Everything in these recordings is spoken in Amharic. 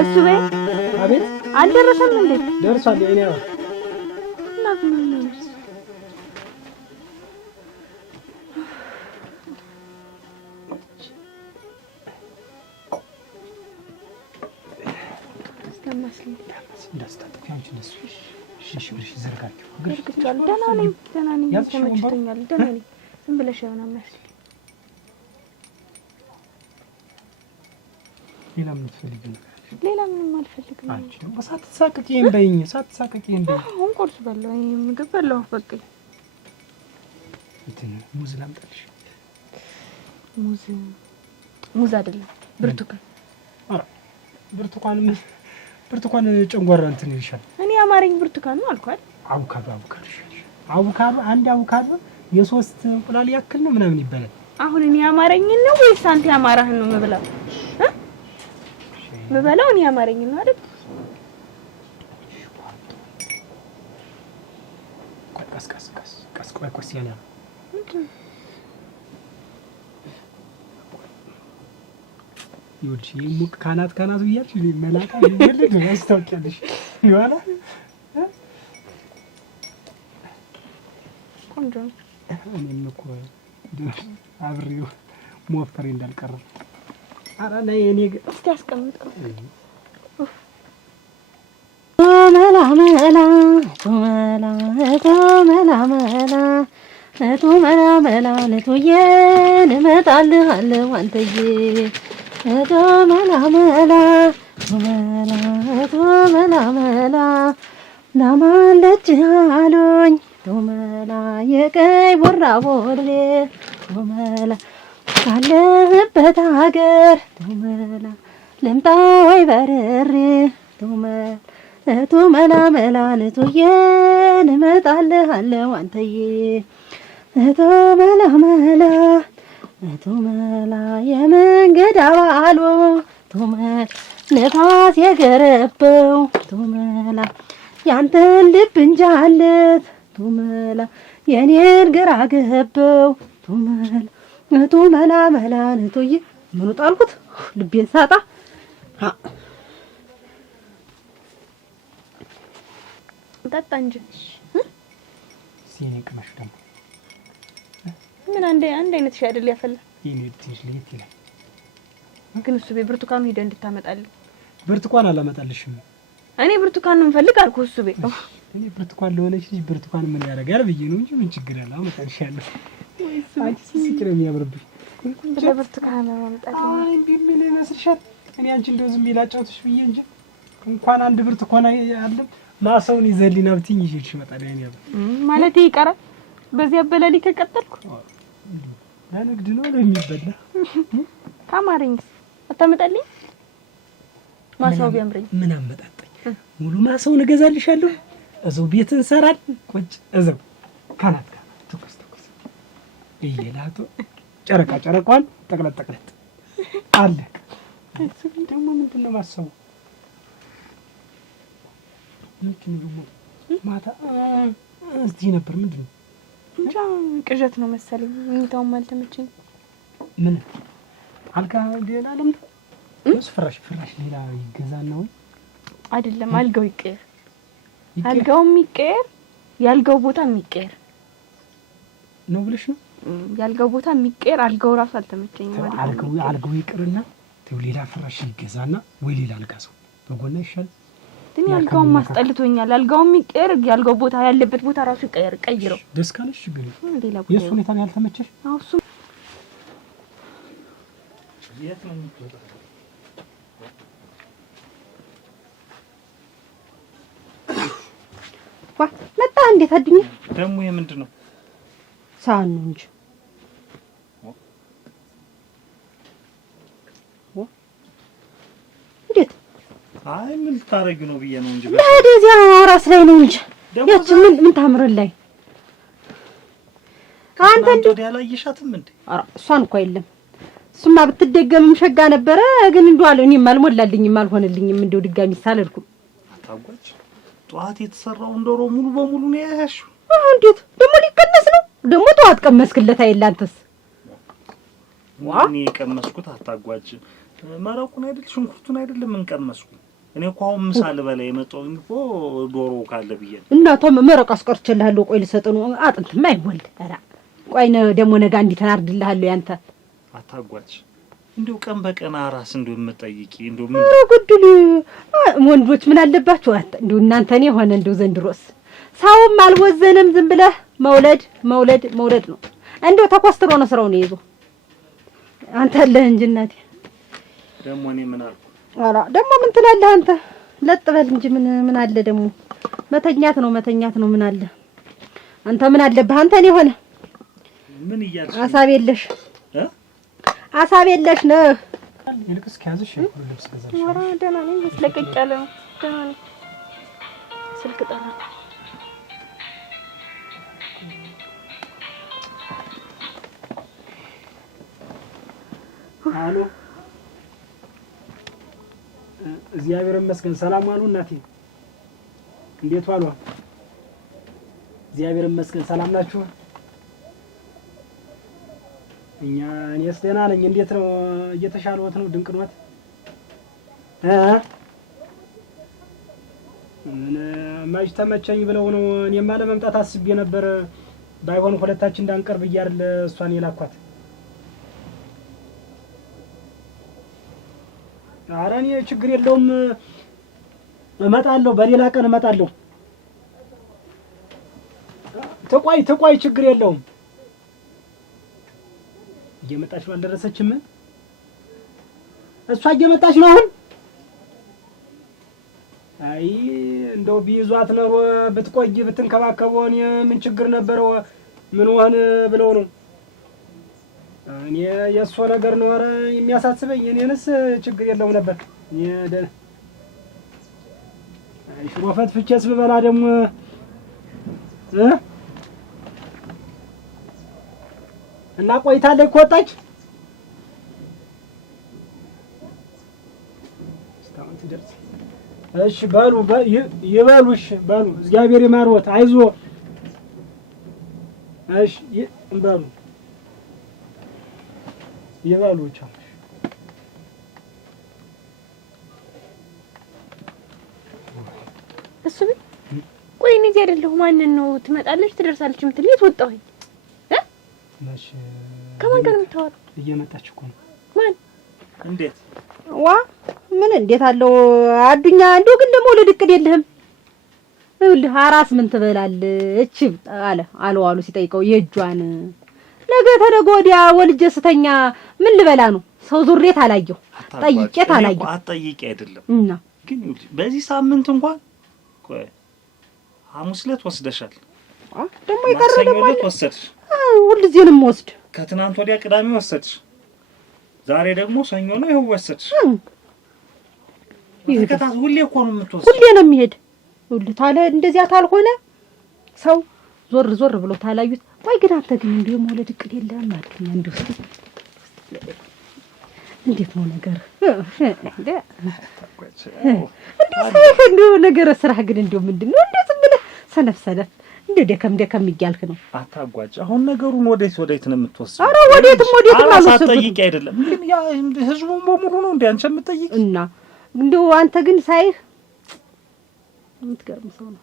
እሱ በይ አቤት አልደረሰም እንዴ? ደርሷል። እኔ ደህና ነኝ ተመችቶኛል። ደህና ነኝ። ዝም ብለሽ ያውና መስል ሌላ ምን ትፈልጊ? ሌላ ምንም አልፈልግም። አንቺ ሳትሳቀቂኝ በይኝ፣ ሳትሳቀቂኝ በይኝ። አሁን ቁርስ በላሁ፣ ምግብ በላሁ። በቃ እንትን ሙዝ ላምጣልሽ። ሙዝ አይደለም ብርቱካን። ኧረ ብርቱካን ጨንጓራ እንትን ይልሻል። እኔ አማረኝ ብርቱካን ነው አልኳት። አቮካዶ አንድ አቮካዶ የሶስት እንቁላል ያክል ነው ምናምን ይባላል። አሁን እኔ አማረኝ ነው ወይስ አንተ ያማራህን ነው የምበላው? ምበላው እኔ አማረኝ ነው አይደል? ቀስ ያለ ይኸውልሽ ሙቅ ካናት ብያለሽ መላጣ ይልድ ያስታውቂያለሽ ይዋላ ቆንጆ እኔም እኮ አብሬው ሞፈሬ እንዳልቀረ ኧረ ነይ እኔ እስኪ አስቀምጠው መላ ለቶዬ እመጣልሃለሁ አንተዬ መላ ናማለች አሉኝ ቶመላ የቀይ ቦራቦሬ ቶመላ ካለህበት ሀገር ቶመላ ልምጣ ወይ በርሬ ቶመላ ለቶዬ እመጣልሃለሁ አንተዬ ቶመላ የመንገድ አባሎ ቶመላ ነፋስ የገረበው ቶመላ ያንተን ልብ እንጃለት ቶመላ የኔን ግራ ገበው ቶመላ ነቶዬ ምኑ ጣልኩት ልቤን ሳጣ ጠጣ እንጂ ሲኔ ቅመሽ ደግሞ ምን አንድ አይነት ሻይ አይደል ያፈላ ይሄ ትንሽ ለየት ይላል። ግን እሱ ብርቱካን ሄደ እንድታመጣልኝ። ብርቱካን አላመጣልሽም። እኔ ብርቱካን ነው የምፈልግ አልኩ። እሱ እኔ ብርቱካን ለሆነች ልጅ ብርቱካን ምን ያደርጋል ብዬ ነው እንጂ ምን ችግር አለ? አመጣልሻለሁ። አንቺ ሲስቅር የሚያምርብሽ ብርቱካን አመጣልኝ። አይ ቢሚል ይመስልሻል? እኔ አንቺ እንደው ዝም ይላጫውትሽ ብዬ እንጂ እንኳን አንድ ብርቱካን አይደለም ማሰውን ይዘሊና ብትኝ ይሽልሽ መጣል ያኔ ማለት ይቀራል። በዚህ አበላሊ ከቀጠልኩ ለንግድ ነው የሚበላ ካማረኝስ አታመጣልኝ? ማሳው ቢያምረኝ ምን አመጣጣኝ? ሙሉ ማሳውን እገዛልሻለሁ። እዛው ቤት እንሰራል ቁጭ እዛው ካናት ትኩስ እየላቱ ጨረቃን ጠቅለጥ አለ። እሱ ደግሞ ምንድነው ማሰቡ? ምንድነው ማታ እዚህ ነበር ምንድነው? እንጃ ቅዠት ነው መሰለኝ። ምንታውም አልተመቸኝ። ምን አልጋ ሌላ ለምን ፍራሽ ሌላ ይገዛና ወይ አይደለም አልጋው ይቀር። አልጋው የሚቀር ያልጋው ቦታ የሚቀር ነው ብለሽ ነው? ያልጋው ቦታ የሚቀር አልጋው ራሱ አልተመቸኝም ማለት ነው። አልጋው ይቀርና ሌላ ፍራሽ ይገዛና ወይ ሌላ አልጋ ሰው በጎና ይሻል። ግን ያልጋው ማስጠልቶኛል። አልጋው የሚቀር ያልጋው ቦታ ያለበት ቦታ ራሱ ቀይረው ደስ ካለሽ ግን የሱ ሁኔታ ነው ያልተመቸሽ? አዎ እሱ የት ነው የምትወጣው? መጣ እንዴት አድኝ ደግሞ የምንድነው? ሳን ነው እንጂ እንዴት አይ ምን ታረጊ ነው ብዬ ነው እንጂ ለዚያ ራስ ላይ ነው እንጂ ያቺ ምን ታምርልኝ አንተ እንዴ ያላየሻትም እንዴ? አራ እሷን እኮ የለም እሱማ ብትደገምም ሸጋ ነበረ። ግን እንደው አለ እኔም አልሞላልኝም አልሆነልኝም። እንደው ድጋሚ ሳልልኩም አታጓጭ ጧት የተሰራው እንደሮ ሙሉ በሙሉ ነው ያያሽው። እንዴት ደግሞ ሊቀነስ ነው? ደግሞ ጧት ቀመስክለት አይላንተስ ዋኔ ቀመስኩት። አታጓጭ መረቁን አይደል ሽንኩርቱን አይደል ምን ቀመስኩ? እኔ እኮ አሁን ምሳ ልበላ የመጣሁኝ እኮ ዶሮ ካለ ብዬ እና መረቅ አስቀርቼልሃለሁ። ቆይ ልሰጥ ነው። አጥንትማ አይወልድ። ኧረ ቆይ ደግሞ ነገ እንዲህ ተናርድልሃለሁ። ያንተ አታጓች እንደው ቀን በቀን አራስ እንደው የምጠይቂ እንደው ምን ጉድል ወንዶች ምን አለባችሁ? እንደው እናንተ እኔ ሆነ እንደው ዘንድሮስ ሳውም አልወዘንም። ዝም ብለህ መውለድ መውለድ መውለድ ነው። እንደው ተኮስትሮ ነው ስራውን ይዞ አንተ አለህ እንጂ እናቴ። ደግሞ እኔ ምን አልኩ? ኧረ ደግሞ ምን ትላለህ አንተ? ለጥ በል እንጂ ምን አለ ደግሞ መተኛት ነው ምን አለ? አንተ ምን አለብህ አንተ? እኔ ሆነ ምን እያልሽ አሳብ የለሽ አሳብ የለሽ ነህ። ይልቅስ ከያዝሽ ልብስ ገዛሽ? ኧረ ደህና ነኝ። ስለቀቅ ያለ ነው። ደህና ነኝ። ስልክ ጠራ። አሎ፣ እግዚአብሔር ይመስገን። ሰላም ዋሉ እናቴ? እንዴት ዋሉ? እግዚአብሔር ይመስገን። ሰላም ናችሁ? እኔስ ደህና ነኝ። እንዴት ነው? እየተሻለዎት ነው? ድንቅ ነዎት? መች ተመቸኝ ብለው ነው። እኔማ ለመምጣት አስቤ ነበር። ባይሆን ሁለታችን እንዳንቀርብ እያል እሷን የላኳት። ኧረ እኔ ችግር የለውም እመጣለሁ። በሌላ ቀን እመጣለሁ። ትቆይ ችግር የለውም። እየመጣች ነው። አልደረሰችም? እሷ እየመጣች ነው አሁን። አይ እንደው ቢይዟት ኖሮ ብትቆይ ብትንከባከበው ምን ችግር ነበረው? ምን ሆነ ብለው ነው። እኔ የእሷ ነገር ነው ኧረ የሚያሳስበኝ። እኔንስ ችግር የለውም ነበር። ሽሮ ፈትፍቼስ ብበላ ደግሞ እና ቆይታለች ከወጣች እስካሁን ትደርስ። እሺ በሉ ይበሉ። እሺ በሉ እግዚአብሔር ይማርዎት። አይዞ እሺ በሉ ይበሉ። ቻው። እሱ ቆይ እኔ እዚህ አይደለሁ። ማንን ነው ትመጣለች ትደርሳለች የምትል? የት ወጣሁኝ? ማሽ ከማን ጋር ነው የምታወራው? እየመጣች እኮ ነው። ማን? እንዴት ምን እንዴት አለው አዱኛ? እንደው ግን ደግሞ ለድቅድ የለህም። ይኸውልህ አራስ ምን ትበላለች አሉ ሲጠይቀው የእጇን ነገ ተነገ ወዲያ ወልጄ ስተኛ ምን ልበላ ነው? ሰው ዙሬት አላየሁ ጠይቄት አላየሁ። አትጠይቂ አይደለም እና ግን በዚህ ሳምንት እንኳን ቆይ ሐሙስ ዕለት ወስደሻል። ደግሞ ይቀርብ ነው ዕለት ወሰድሽ። ሁልጊዜንም ወስድ። ከትናንት ወዲያ ቅዳሜ ወሰድሽ። ዛሬ ደግሞ ሰኞ ነው ይኸው ወሰድሽ። ይከታስ ሁሌ እኮ ነው የምትወስድ። ሁሌ ነው የሚሄድ። ሁሉ ታለ እንደዚያ ታልሆነ ሰው ዞር ብሎ ታላዩት። ወይ ግን አንተ ግን እንዲሁ መውለድ እቅድ የለህም ማለት ነው? እንዴት ነው ነገር? እንዴ ነገር ስራህ ግን እንደው ምንድነው? እንዴት ብለህ ሰነፍ እንዴ ደከም እያልክ ነው? አታጓጭ። አሁን ነገሩን ወዴት ነው የምትወስደው? ኧረ ወዴትም አልወሰድኩም። አትጠይቂ አይደለም ግን ያ ህዝቡን በሙሉ ነው እንዴ አንቺ የምትጠይቂ? እና እንደው አንተ ግን ሳይህ የምትገርም ሰው ነው።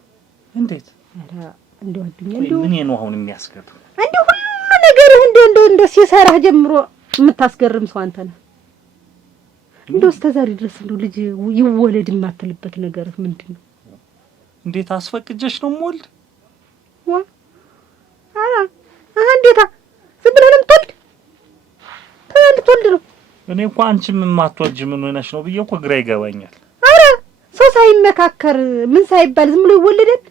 እንዴት? ኧረ እንደው አዱኛ እንደው ምን ነው አሁን የሚያስገርም? እንደው ሁሉ ነገርህ እንደ ሲሰራህ ጀምሮ የምታስገርም ሰው አንተ ነህ። እንደው እስከ ዛሬ ድረስ እንደው ልጅ ይወለድ የማትልበት ነገር ምንድነው? እንዴት አስፈቅጀሽ ነው የምወልድ? እንዴታ ዝም ብለህ ነው የምትወልድ? ልትወልድ ነው? እኔ እኮ አንቺም የማትወልጂ ምን ሆነሽ ነው ብዬ እኮ ግራ ይገባኛል። ኧረ ሰው ሳይመካከር ምን ሳይባል ዝም ብሎ ይወለዳል?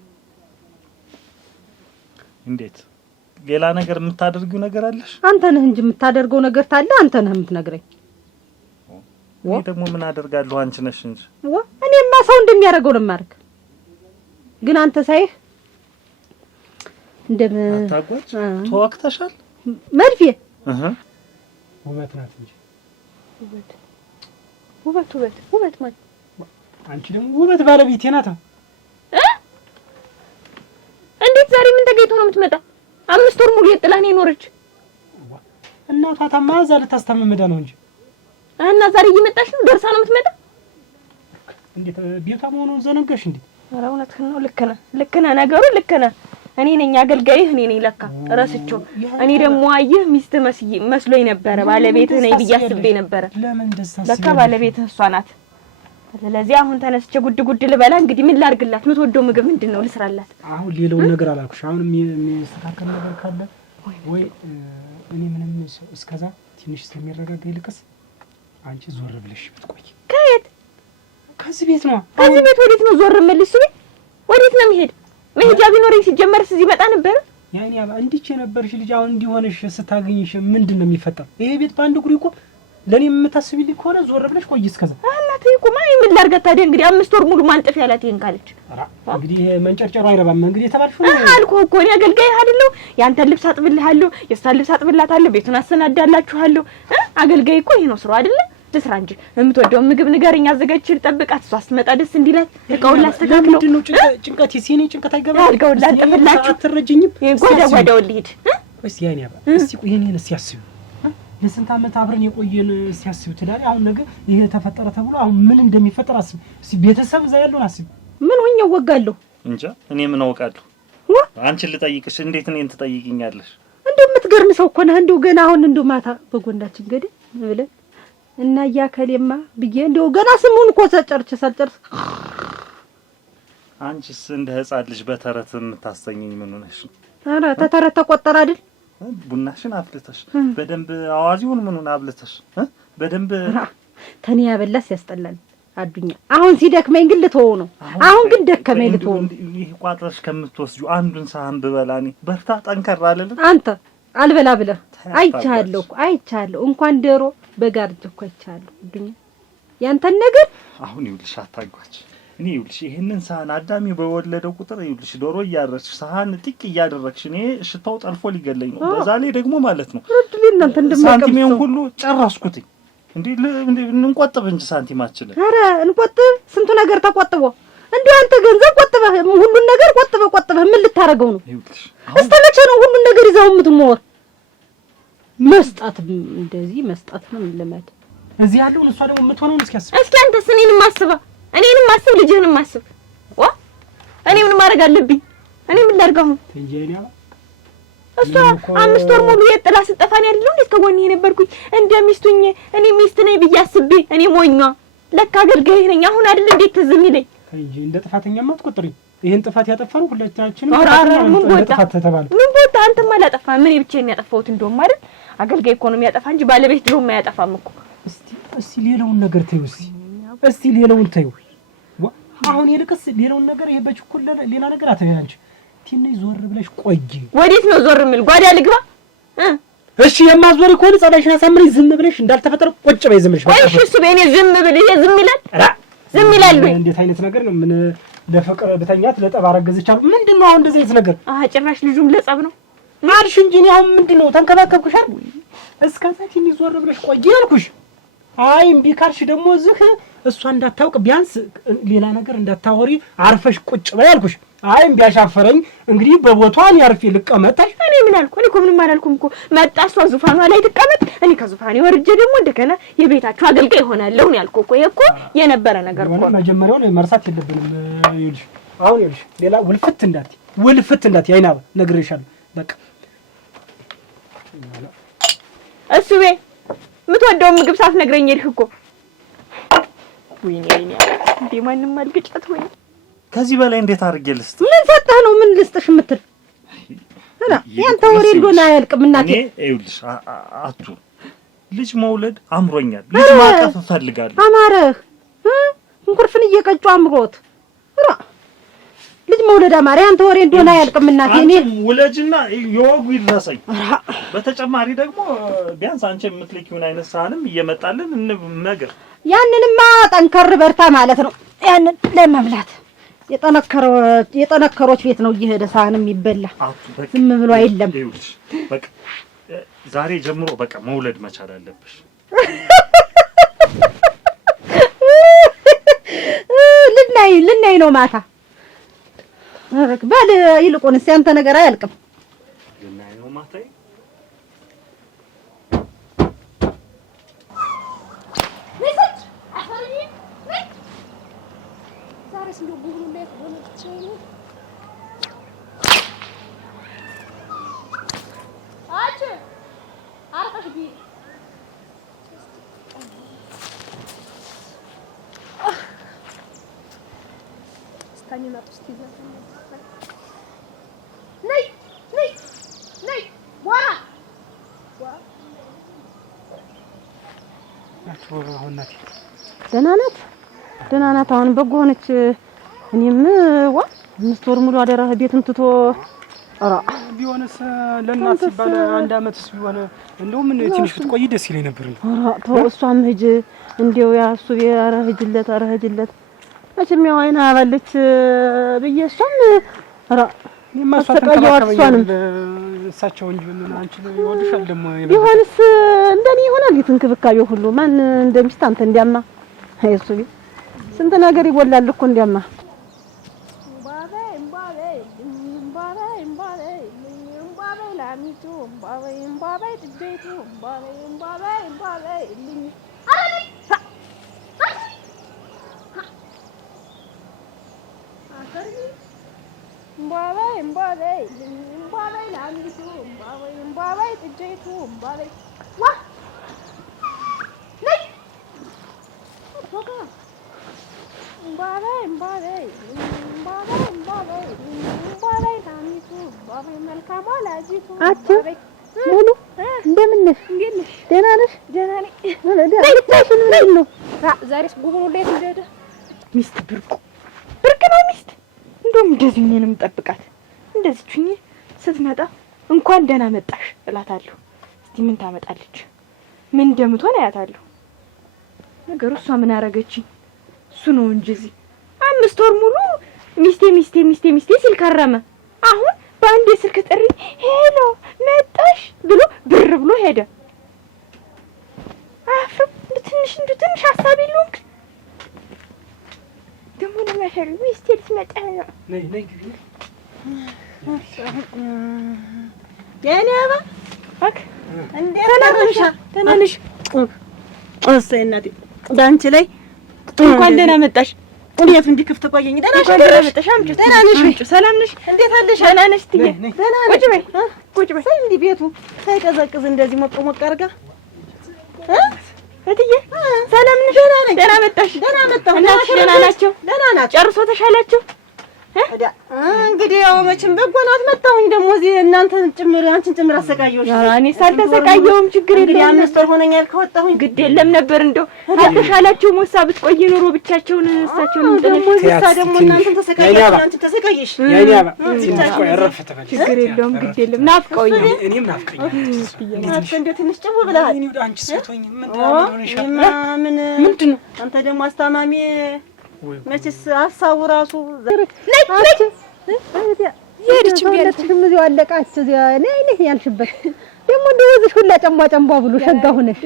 እንዴት ሌላ ነገር የምታደርጊው ነገር አለሽ? አንተ ነህ እንጂ የምታደርገው ነገር ታለ አንተ ነህ የምትነግረኝ። እኔ ደግሞ ምን አደርጋለሁ? አንቺ ነሽ እንጂ እኔማ ሰው እንደሚያደርገው ነው የማደርግ። ግን አንተ ሳይህ አታጓጭ ተወቅተሻል። መድፌ ውበት ናት እንጂ ውበት ማለት አንቺ ደግሞ ውበት ባለቤቴ ናት። እንዴት ዛሬ ምን ተገይቶ ነው የምትመጣ? 5 ወር ሙሉ የጥላኔ ኖረች። እናቷ ታማ እዛ ልታስታምምዳ ነው እንጂ እና ዛሬ እየመጣች ነው። ደርሳ ነው የምትመጣ። እንዴት ቤቷ መሆኑን ዘነጋሽ እንዴ? ኧረ እውነትህን ነው። ልክ ነህ ነገሩ ልክ ነህ። እኔ ነኝ አገልጋይህ እኔ ነኝ ለካ ረስቼው። እኔ ደግሞ አየህ ሚስት መስሎኝ ነበረ ባለቤትህ ነኝ ብዬ አስቤ ነበረ። ለካ ባለቤትህ እሷ ናት። ስለዚህ አሁን ተነስቼ ጉድ ልበላ። እንግዲህ ምን ላድርግላት? የምትወደው ምግብ ምንድነው ልስራላት? አሁን ሌላውን ነገር አላልኩሽ። አሁን የሚስተካከል ነገር ካለ ወይ እኔ ምንም እስከዛ ትንሽ ስለሚረጋጋ ይልቅስ አንቺ ዞር ብለሽ ብትቆይ። ከየት? ከዚህ ቤት ነው። ከዚህ ቤት ወዴት ነው ዞር መልስ? ወዴት ነው የሚሄድ? መሄጃ ቢኖረኝ ሲጀመርስ እዚህ መጣ ነበር። ያኔ እንዲች የነበርሽ ልጅ አሁን እንዲሆንሽ ስታገኝሽ ምንድን ነው የሚፈጠር? ይሄ ቤት በአንድ ጉሪ እኮ ለኔ የምታስቢልኝ ከሆነ ዞር ብለሽ ቆይ እስከዛ። እናቴ እኮ ማን ምን ላድርጋት ታዲያ? እንግዲህ 5 ወር ሙሉ ማንጠፍ ያላት ይሄን ካለች እንግዲህ መንጨርጨሩ አይረባም። እንግዲህ የተባልሽው ነው አልኩህ እኮ እኔ አገልጋይ አይደለሁ። ያንተን ልብስ አጥብልሃለሁ፣ የእሷን ልብስ አጥብላታለሁ፣ ቤቱን አሰናዳላችኋለሁ። አገልጋይ እኮ ይሄ ነው ስራው አይደለ? ትስራ እንጂ የምትወደው ምግብ ንገረኝ፣ አዘጋጅቼ ልጠብቃት። እሷ ስትመጣ ደስ እንዲላት እቃውን ላስተካክለው። ምንድን ነው ጭንቀት? የሲኔ ጭንቀት አይገባም። አልጋውን ላጥብላችሁ። አትረጅኝም? ወደው ልሂድ። እስቲ ያኔ አባ እስቲ ቆይ እኔን እስቲ አስቢው። ለስንት ዓመት አብረን የቆየን እስቲ አስቢው። ትዳሪ አሁን ነገ ይሄ ተፈጠረ ተብሎ አሁን ምን እንደሚፈጠር አስቢ። እስቲ ቤተሰብ እዛ ያለውን አስቢ። ምን ሆኜ ወጋለሁ? እንጃ እኔ ምን አውቃለሁ? አንቺን ልጠይቅሽ እንዴት እኔን ትጠይቅኛለሽ? እንደው የምትገርም ሰው እኮ ነህ። እንደው ገና አሁን እንደው ማታ በጎንዳችን ገደ ብለን እና ያከሌማ ብዬ እንደው ገና ስሙን እኮ ሳልጨርስ አንቺስ እንደ ሕፃን ልጅ በተረት የምታሰኘኝ ምን ሆነሽ? ኧረ ተተረት ተቆጠረ አይደል? ቡናሽን አፍልተሽ በደንብ አዋዚውን ምኑን አብልተሽ በደንብ ተኔ ያበላስ ያስጠላል። አዱኛ አሁን ሲደክመኝ ግን ልተወው ነው። አሁን ግን ደከመኝ ልተወው። ይሄ ቋጥረሽ ከምትወስጂው አንዱን ሳህን ብበላኔ በርታ ጠንከር አለልኝ። አንተ አልበላ ብለህ አይቻለሁ። እንኳን ዶሮ በጋርጅ እኮ አይቻለሁ። አዱኛ ያንተን ነገር አሁን ይኸውልሽ አታጓች። እኔ ይኸውልሽ ይሄንን ሳህን አዳሚ በወለደው ቁጥር ይኸውልሽ ዶሮ እያረድሽ ሳህን ጥቅ እያደረግሽ እኔ ሽታው ጠልፎ ሊገለኝ ነው። በዛ ላይ ደግሞ ማለት ነው ሳንቲሜን ሁሉ ጨረስኩትኝ። እንዴ እንቆጥብ እንጂ ሳንቲማችንን። ኧረ እንቆጥብ። ስንቱ ነገር ተቆጥቦ እንዴ አንተ ገንዘብ ቆጥበህ ሁሉን ነገር ቆጥበህ ምን ልታረገው ነው? እስከ መቼ ነው ሁሉን ነገር ይዘው የምትሞር? መስጣት እንደዚህ መስጣት ነው ለማለት እዚህ ያለውን እሷ ደግሞ የምትሆነውን እስኪ አንተስ እኔንም አስብ ልጅህንም አስብ። እኔ ምን ማድረግ አለብኝ? እኔ ምን ላድርጋው? ተንጀኒያ እሷ 5 ወር ሙሉ የጥላ ስጠፋን ያለው እንዴት ከጎኔ የነበርኩኝ እንደ ሚስቱኝ እኔ ሚስት ነኝ ብዬ አስቤ እኔ ሞኛ ለካ አገልጋይ ነኝ። አሁን አይደል እንዴት ትዝም ይለኝ እንጂ እንደ ጥፋተኛማ አትቆጥሪ። ይሄን ጥፋት ያጠፋነው ሁላችንም ጥፋት ተባለ። ምን ቦታ አንተማ አላጠፋህም። ምን ብቻዬን ያጠፋሁት እንደውም አይደል አገልጋይ እኮ ነው የሚያጠፋ እንጂ ባለቤት ድሮ የማያጠፋም እኮ። እስቲ ሌላውን ነገር ተይው። እስቲ ሌላውን ተይው። አሁን ይልቅስ ሌላውን ነገር ይሄ በችኩል ሌላ ነገር አትበይ አንቺ። ትንሽ ዞር ብለሽ ቆይ። ወዴት ነው ዞር የምል? ጓዳ ልግባ? እሺ የማዞር እኮ ነው። ጸባይሽን አሳምረሽ ዝም ብለሽ እንዳልተፈጠረ ቁጭ በይ። ዝም ብለሽ እሺ እሱ በእኔ ዝም ብል ይሄ ዝም ይላል? ዝም ይላል ወይ? እንዴት አይነት ነገር ነው? ምን ለፍቅር ብተኛት ለጠብ አረገዝቻለሁ? ምንድነው አሁን እንደዚህ አይነት ነገር? ጭራሽ ልጁም ለጸብ ነው ማርሽ እንጂ ነው። አሁን ምንድነው ተንከባከብኩሽ አይደል? እስከዛ ትንሽ ዞር ብለሽ ቆይ ያልኩሽ። አይ እምቢ ካልሽ ደግሞ እዚህ እሷ እንዳታውቅ ቢያንስ ሌላ ነገር እንዳታወሪ አርፈሽ ቁጭ በይ ያልኩሽ። አይ እምቢ አሻፈረኝ። እንግዲህ በቦታዋን ያርፌ ልቀመጥ። እኔ ምን አልኩ? እኔ እኮ ምንም አላልኩም እኮ። መጣ እሷ ዙፋኗ ላይ ትቀመጥ፣ እኔ ከዙፋኔ ወርጄ ደግሞ እንደገና የቤታችሁ አገልጋይ ሆናለሁ ነው ያልኩ እኮ። ይሄ እኮ የነበረ ነገር እኮ ነው። መጀመሪያው ላይ መርሳት የለብንም። ይኸውልሽ አሁን ይኸውልሽ ሌላ ውልፍት እንዳትዪ አይናባ ነግሬሻለሁ። በቃ እሱ የምትወደውን ምግብ ሳትነግረኝ ሄድክ እኮ። ወይኔ እንዴ ማንም አልግጫት ወይ ከዚህ በላይ እንዴት አድርጌ ልስጥ? ምን ሰጠህ ነው ምን ልስጥሽ የምትል? አላ ያንተ ወሬ እንደሆነ አያልቅም። እናቴ ይኸውልሽ አቱ ልጅ መውለድ አምሮኛል። ልጅ ማቀፍ እፈልጋለሁ። አማረህ እንቁርፍን እየቀጩ አምሮት ልጅ መውለድ አማረ። ያንተ ወሬ እንደሆነ አያልቅም። እናቴ እኔ ውለጅና የወጉ ይድረሰኝ። በተጨማሪ ደግሞ ቢያንስ አንቺ የምትልኪውን አይነት ሳህንም እየመጣልን ነገር ያንንማ ጠንከር በርታ ማለት ነው። ያንን ለመብላት የጠነከሮች ቤት ነው እየሄደ ሳህንም ይበላ። ዝም ብሎ አይደለም። በቃ ዛሬ ጀምሮ በቃ መውለድ መቻል አለብሽ። ልናይ ነው ማታ። በል ይልቁንስ ያንተ ነገር አያልቅም። ልናይ ነው ማታ። ዛሬስ እንደው ጉብሉ ላይ ተመጥቼው ነው አጭ አርፈሽ ቢ ስታኝና ጥስቲዛ ነይ ነይ ነይ ዋ አሁን ናት ደህና ናት። አሁን በጎ ሆነች። እኔም ዋ 5 ወር ሙሉ አደራ ቤቱን ትቶ ኧረ ቢሆንስ ለእናት ሲባል 1 አመትስ ቢሆን እንደው ምን ትንሽ ብትቆይ ደስ ይለኝ ነበር። ኧረ ተው እሷም ሂጅ እንደው ያሱ ኧረ ሂጅለት መቼም ያው አይና ባለች ብዬ እሷም ኧረ የማሳተቀያዋንም እሳቸው እንጂ ምን አንቺ ይወድሻል ደግሞ ቢሆንስ እንደኔ ይሆናል እንክብካቤው ሁሉ ማን እንደሚስት አንተ እንዲያማ አይሱ ስንት ነገር ይጎላል እኮ እንዲያማ ሙሉ እንደምን ነሽ? ደህና ነሽ? ደህና ነኝ። ምንድን ነው ዛሬስ ጉብሩ ላይ እንደደ ሚስት ብርቅ ነው ሚስት። እንደውም እንደዚህ እኔንም ጠብቃት እንደዚህ ሁኚ ስትመጣ እንኳን ደህና መጣሽ እላታለሁ። እስቲ ምን ታመጣለች? ምን እንደምትሆን አያታለሁ። ነገሩ እሷ ምን አረገችኝ? እሱ ነው እንጂ እዚህ 5 ወር ሙሉ ሚስቴ ሲል ከረመ። አሁን በአንድ የስልክ ጥሪ ሄሎ መጣሽ ብሎ ብር ብሎ ሄደ። አፍም ትንሽ ሀሳብ የለውም ደግሞ ለማሸር ሚስቴ ልትመጣ ነው። ነይ ግቢ የኔ አባ አክ ደህና ነሽ? እሰይ እናቴ ዳንቺ ላይ እንኳን ደህና መጣሽ። እንዴት እንዲከፍተ ቆየኝ። ደህና መጣሽ? ደህና ነሽ? ሰላም ነሽ? እንዴት አለሽ? ደህና ነሽ? ትዬ ቁጭ በይ እንዲህ ቤቱ ሳይቀዘቅዝ እንደዚህ ሞቅ አድርጋ እትዬ ሰላም ነሽ? ደህና መጣሽ? ደህና መጣሁ። እናትሽ ደህና ናቸው? ደህና ናቸው። ጨርሶ ተሻላቸው? እንግዲህ ያው መቼም በጎ ናት። መጣሁኝ ደግሞ እዚህ እናንተን ጭምር አንቺን ጭምር አሰቃየሁሽ። ኧረ እኔስ አልተሰቃየሁም። ችግር የለም። 5 ወር ሆነኛል ከወጣሁኝ። ግድ የለም ነበር እንደው አልተሻላቸው ሞሳ ብትቆይ ኖሮ ብቻቸውን እሳቸውን ደግሞ እዛ ደግሞ እናንተን ተሰቃየሽ አንቺን ተሰቃየሽ። ያኔ አባ ትንሽ ቆይ አረፍ ተበል። ችግር የለውም። ግድ የለም። ናፍቀውኝ እኔም ናፍቀኛል። እንደው ትንሽ ጭው ብለሃል። እኔ ወደ አንቺ ስትሆኝ ምን ታምሩልሻል? ምንድን ነው አንተ ደግሞ አስታማሚ መቼስ ሀሳቡ ራሱ ይሄድች ቢያለች እዚያው አለቃች እዚያ ነይ ያልሽበት ደግሞ እንደዚህ ሁላ ጨምቧ ብሎ ሸጋ ሆነሽ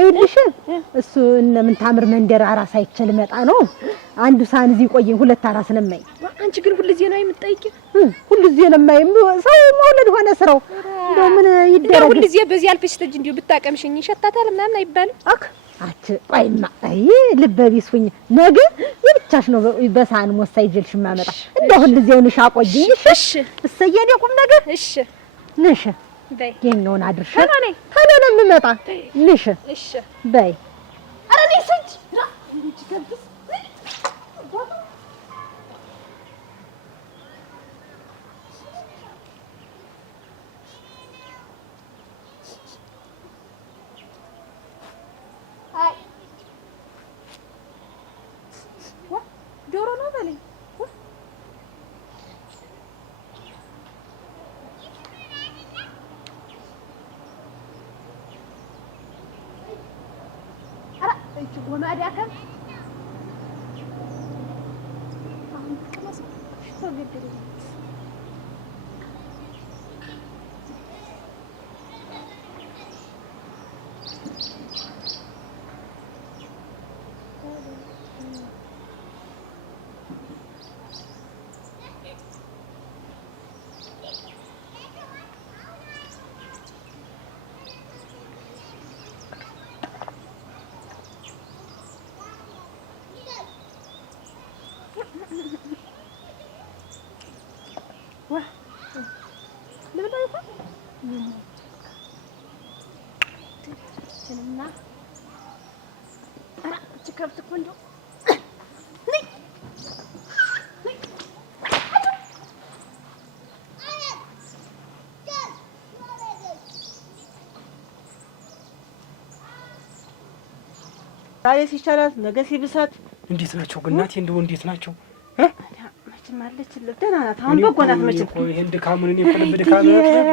አይልሽ እሱ ምን ታምር መንደር አራስ አይችል መጣ ነው። አንዱ ሳን እዚህ ቆየኝ 2 አራስ ለማይ። አንቺ ግን ሁሉ ጊዜ ነው የምትጠይቂው? ሁሉ ጊዜ ለማይ ሰው መውለድ ሆነ ስራው። እንደው ምን ይደረግ ሁሉ ጊዜ በዚህ አልፈሽ ተጅ እንዲሁ ብታቀምሽኝ ይሸታታል ምናምን አይባልም? ቆይማ ልበቢስ ሁኝ ነገ የብቻሽ ነው በሳህን ሞሳ ይጀልሽ ማመጣ እንደው ሁሉ ጊዜ ሆነሽ አቆይኝ። እሺ እሰየኔ ቁም ነገር እሺ ነሽ በይ የኛውን አድርሽ ታዲያ ነው የምመጣ ነሽ እሺ በይ ኧረ ነይ ሰጅ እንዴት ይገብስ ዶሮ ነው በለኝ። ኧረ እቺ ጎማዳ ከም አሁን ቅመስ ተገደደ እና ከብት እኮ እንደው ዛሬ ሲሻላት ነገ ሲብሳት እንዴት ናቸው ግን እናቴ? እንደው እንዴት ናቸው? መቼም አለችልህ ደህና ናት። አሁን በጎ ናት። መቼም እኮ ይሄን ድካሙን እኔ እኮ ልብ ድካም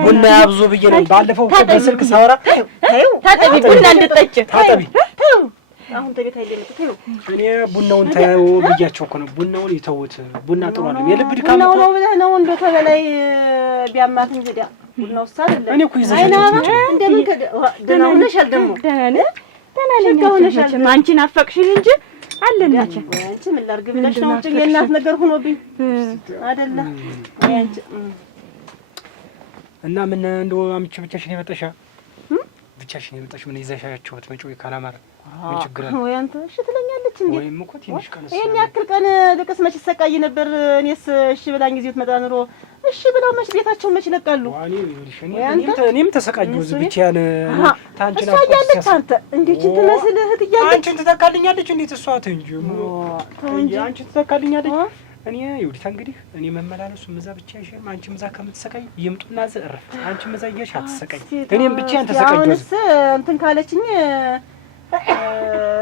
ቡና ያብዙ ብዬ ነው ባለፈው በስልክ ሳወራ። ታጠቢ ቡና እንድጠጭ ታጠቢ አሁን ተቤት አይደለም ተይው። እኔ ቡናውን ታየው ብያቸው እኮ ነው። ቡናውን ይተውት። ቡና ጥሩ አይደለም። የልብ ድካም ነው ነው ብለህ ነው እንደው ተበላይ ቢያማት እንጂ ቡናው ሳለ እኔ እኮ ይዘሻቸው እንደምን ደህና ሆነሻል? ደግሞ ደህና ነህ? ደህና ነኝ። አንቺን አፈቅሽኝ እንጂ አለን መቼም። አንቺ ምን ላድርግ ብለሽ ነው? የእናት ነገር ሆኖብኝ አይደለ? አንቺ እና ምን እንደው አምጪ ብቻሽን የመጣሻ ብቻሽን የመጣሽ ምን ይዘሻቸው ብትመጪው ካላማረ ምን ችግር አለ? ወይ አንተ እሺ ትለኛለች እንዴ? ወይም እኮ ትንሽ ቀንስ ይሄን ያክል ቀን ልቅስ መች ሰቃይ ነበር። እኔስ እሺ ብላኝ ጊዜው ትመጣ ኑሮ እሺ ብለው መች ቤታቸው መች ይለቃሉ? ዋኔ ይልሽ እኔም ተሰቃየሁ ብቻዬን ታንቺና እሷ ያለች አንተ እንዴት እንትመስል እህት እያለች አንቺን ትተካልኛለች። እንዴት እሷ ተንጂ እንጂ አንቺ ትተካልኛለች። እኔ ይውዲታ እንግዲህ እኔ መመላለሱ ምዛ ብቻ ይሽም አንቺ ምዛ ከምትሰቃይ ይምጡና ዘርፍ አንቺ ምዛ ይያሽ አትሰቃይ። እኔም ብቻዬን ተሰቃየሁ። አሁንስ እንትን ካለችኝ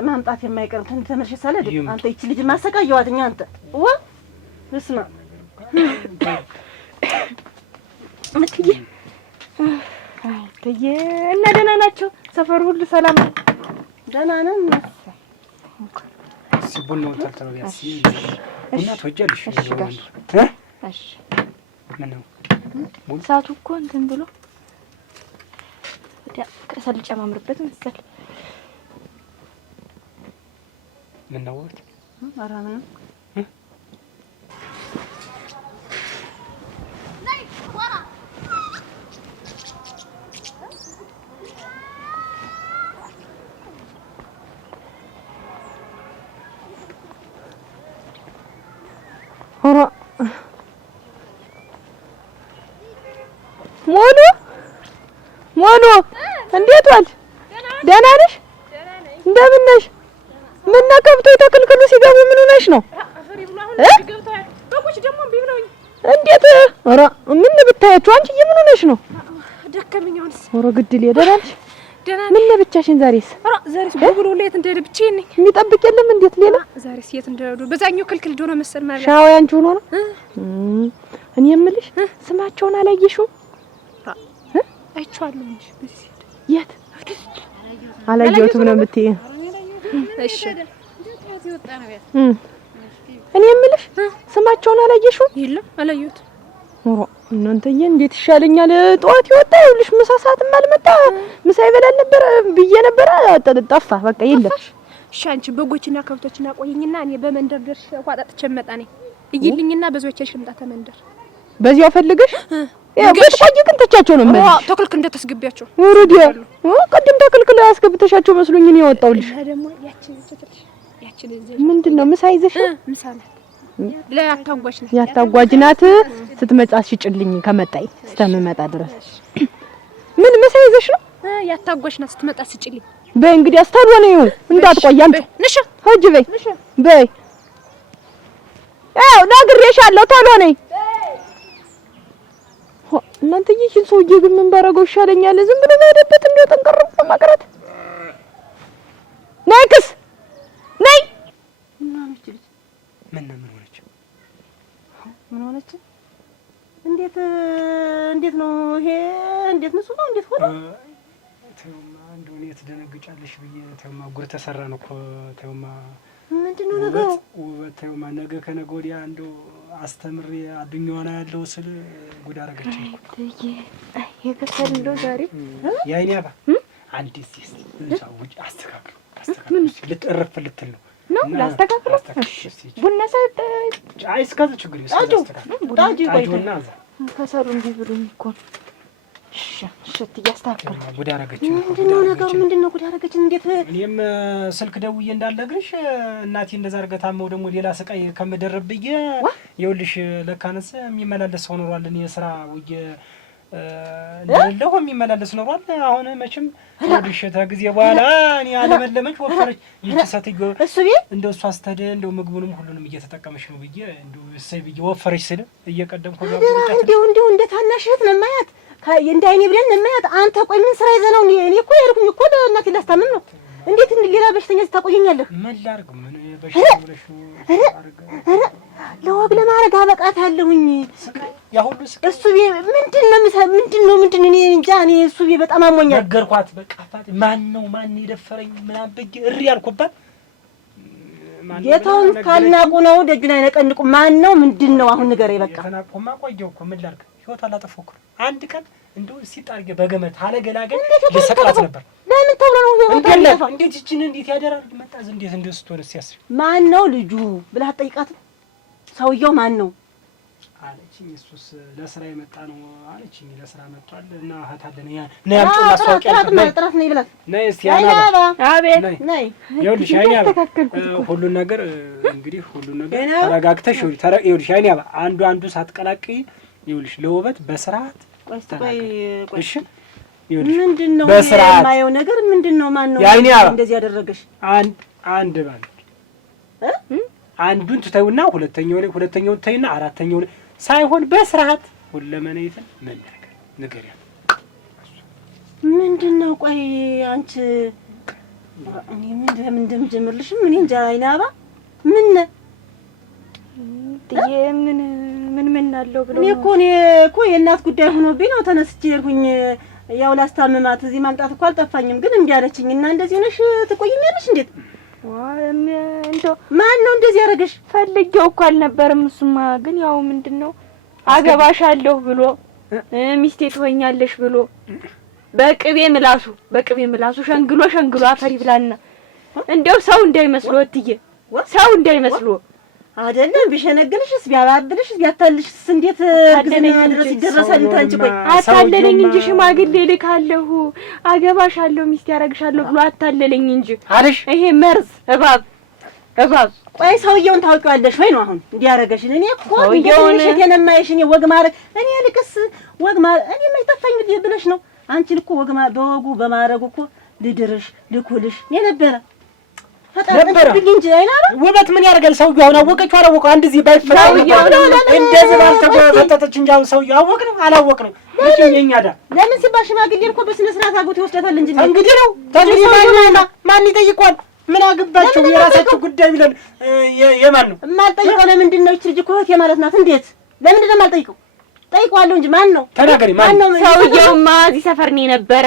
ማምጣት የማይቀር እንትን ተመርሽ ሳለ አንተ ይቺ ልጅ ማሰቃየዋትኛ አንተ ዋ እስማ እትዬ እትዬ እና ደህና ናቸው? ሰፈሩ ሁሉ ሰላም ነው? ደህና ነን። ቡናውን ተልተለው ያስ ቡና ትወጃለሽ? እሺ ምን ነው ሰዓቱ እኮ እንትን ብሎ ወዲያ ከሰል ጨማምርበት መሰል። ምን ነው ወጥ ኧረ ምንም ሞኑ እንዴት ዋልሽ? ደህና ነሽ? እንደምን ነሽ? ምን ነከብቶ ተክልክሉ ሲገቡ ምን ሆነሽ ነው? እንዴት ኧረ ምን ብታያችሁ አንቺዬ ምን ሆነሽ ነው? ደከመኝ። አሁንስ ኧረ ግድል ደህና ነሽ? ደህና ምን ብቻሽን? ዛሬስ በጉሎ ለየት እንደሄደ ብቻዬን ነኝ። የሚጠብቅ የለም? እንዴት ሌላ ዛሬስ የት እንደሄዱ በዛኛው ክልክል ዶሮ መሰል ማለት ሻው ያንቺ ሆኖ ነው። እኔ የምልሽ ስማቸውን አላየሽውም? አይቼዋለሁ እንጂ በዚህ የት አላየሁትም ነው የምትይኝ? እሺ እኔ የምልሽ ስማቸውን አላየሽውም? የለም አላየሁትም። እናንተዬ እንዴት ይሻለኛል? ጠዋት ይወጣ ይኸውልሽ ምሳ ሰዓትም አልመጣ ምሳ ይበላል ነበር ብዬ ነበር። ጠፋ በቃ የለም። እሺ አንቺ በጎችና ከብቶችና ቆይኝና እኔ በመንደር ደርሼ ውሃ ጠጥቼ መጣ ነኝ እይልኝና በዞቼሽ ልምጣ ተመንደር በዚያው ፈልገሽ ያው በጥቆይ ግን ተቻቸው ነው ማለት ተክልክ እንደተስገቢያቸው ወሩዲያ ቅድም ተክልክል አስገብተሻቸው መስሎኝ ነው የወጣውልሽ። ደግሞ ያቺን ምንድነው ምሳ ይዘሽ? ምሳ ናት ለያታጓጅ ናት። ያታጓጅ ናት። ስትመጣ ሽጭልኝ ከመጣይ እስከምመጣ ድረስ ምን ምሳ ይዘሽ ነው? ያታጓጅ ናት። ስትመጣ ስጭልኝ በይ። እንግዲህ አስታውሎ ነው እንዳትቆይ አንቺ ንሽ ሂጂ በይ በይ። ያው ነግሬሻለሁ ቶሎ ነይ። እናንተ ይህን ሰውዬ ግን ምን ባረገው ይሻለኛል? ዝም ብሎ በሄደበት እንደው ጠንቀር ብሎ ማቅረት። ነይክስ ነይ። ምን ሆነች? ምን ሆነች? እንዴት ነው ይሄ? እንዴት ነው ነው? እንዴት ሆነ? ተውማ እንደው እኔ ትደነግጫለሽ ብዬ ተውማ ጉር ተሰራን እኮ ተውማ። ምንድነው ነገሩ? ተውማ ነገ ከነገ ወዲያ እንደው አስተምሬ አዱኛዋና ያለው ስል ጉድ አረገችኝ እኮ። አይ የከሰል እንደው ዛሬ ያይኔ አባ አንዴ ሲስ ልጅ አስተካክሉ ልትረፍ ልትል ነው ላስተካክለው። ቡና ሰጥ አይ እስከዛ ችግር ታጁና ከሰሉ እንዲ ብሎኝ እኮ ሽት እያስተካከለ ጉድ አረገች። ምንድነው ነገሩ? ምንድነው ጉድ አረገች? እንዴት? እኔም ስልክ ደውዬ እንዳልነግርሽ እናቴ እንደዛ አርገታመው ደግሞ ሌላ ስቃይ ከምደረብ ብዬ ይኸውልሽ ለካነስ የሚመላለስ ሰው ኖሯል። እኔ ስራ ውዬ እንደሌለው የሚመላለስ ኖሯል። አሁን መቼም ወዲሽ ተጊዜ በኋላ እኔ አለመለመች ወፈረች ይቺ ሰትዮ እሱ ቤት እንደው እሷ አስተደ እንደው ምግቡንም ሁሉንም እየተጠቀመች ነው ብዬ እንደው እሰይ ብዬ ወፈረች ስል እየቀደምኩ ጋር እንደው እንደ ታናሽ እህት ነው የማያት እንዳይኔ ብለን ነው የማያት። አንተ ቆይ ምን ስራ ይዘህ ነው? እኔ እኮ ያልኩኝ እኮ ለእናቴ ላስታምም ነው። እንዴት ሌላ በሽተኛ ታቆየኛለህ? ምን ላድርግ? ምን በሽታ ብለሽ ለወግ ለማድረግ አበቃታለሁኝ። ያ ሁሉ እሱ ምንድን ነው እኔ እንጃ። እኔ እሱ በጣም አሞኛል። ነገርኳት። በቃ ማን የደፈረኝ ምናምን ብዬ እሪ ያልኩባት ጌታውን ካልናቁ ነው ደጁን አይነቀንቁ። ማን ነው ምንድን ነው አሁን ንገረኝ። በቃ ተናቆማ ቆየሁ እኮ ምን ላድርግ? ህይወት አላጠፋሁ እኮ አንድ ቀን እንደው ሲጣርገ በገመት አለገላገል ለሰቅላት ነበር። ለምን ተብሎ ነው ህይወት አላጠፋ? እንዴት እቺን እንዴት ያደራል? መጣዝ እንዴት እንደስተወነ ሲያስብ ማን ነው ልጁ ብለህ አትጠይቃት። ሰውየው ማን ነው አለችኝ። እሱስ ለስራ የመጣ ነው አለችኝ። ለስራ መጥቷል እና እህታለን ና ያምጡ ማስታወቂያ ጥራት ነው ይብላል። ነይ እስቲ ያናባ አቤት ነይ ይኸውልሽ አይናባ ሁሉን ነገር እንግዲህ ሁሉን ነገር ተረጋግተሽ ይኸውልሽ አይናባ አንዱ ሳትቀላቅይ ይኸውልሽ ለውበት በስርዓት እሺ ምንድነው የማየው ነገር ምንድነው? ማን ነው እንደዚህ ያደረገሽ? አንድ ባል አንዱን ትተውና ሁለተኛውን ትተይና አራተኛውን ሳይሆን በስርዓት ሁለመነይትን ነገር ያ ምንድነው? ቆይ አንቺ እኔ ምን እንደምጀምርልሽ ምን እንጃ። አይናባ ምን አለው ብሎ እኔ እኮ የእናት ጉዳይ ሆኖብኝ ነው ተነስቼ ሄድኩኝ። ያው ላስታምማት እዚህ ማምጣት እኮ አልጠፋኝም፣ ግን እንዴ አለችኝ እና እንደዚህ ሆነሽ ትቆይኛለሽ? እንዴት እንደው ማን ነው እንደዚህ ያደረገሽ? ፈልጌው እኮ አልነበረም። እሱማ ግን ያው ምንድነው አገባሻለሁ ብሎ ሚስቴ ትሆኛለሽ ብሎ በቅቤ ምላሱ ሸንግሎ አፈሪ ብላና እንደው ሰው እንዳይመስሎ እትዬ ሰው እንዳይመስሎ አይደለም ቢሸነግልሽስ ቢያባብልሽስ ቢያታልሽስ እንዴት ግዝና ድረስ ይደረሳል? ታንቺ ቆይ አታለለኝ እንጂ ሽማግሌ ልካለሁ አገባሻለሁ ሚስት ያረግሻለሁ ብሎ አታለለኝ እንጂ አለሽ። ይሄ መርዝ እባብ ቆይ ሰውየውን ታውቂዋለሽ ወይ ነው አሁን እንዲያረገሽን? እኔ እኮ ሰውየውን የነማይሽ እኔ ወግ ማረግ እኔ ልክስ ወግ ማረግ እኔ ማይጠፋኝ ብለሽ ነው። አንቺን እኮ ወግ በወጉ በማረጉ እኮ ልድርሽ ልኩልሽ የነበረ ውበት ምን ያደርጋል? ሰውዬው አሁን አወቀችው አላወቀው አንድ እዚህ ባይፈታው እንደዚህ ባልተጎተተች እንጂ አሁን ሰውዬው አወቅነው አላወቅነው ለምን የኛዳ ለምን ሲባል ሽማግሌ እኮ በስነ ስርዓት አጎት ይወስዳታል እንጂ እንግዲህ ነው ማን ይጠይቋል? ምን አገባቸው? የራሳቸው ጉዳይ ብለን የማን ነው የማልጠይቀው? ለምንድን ነው? እቺ ልጅ እኮ እህቴ ማለት ናት። እንዴት ለምንድን ነው የማልጠይቀው? ጠይቀዋለሁ እንጂ ማን ነው? ተናገሪ። ማን ነው? ሰውዬውማ እዚህ ሰፈር ነው የነበረ።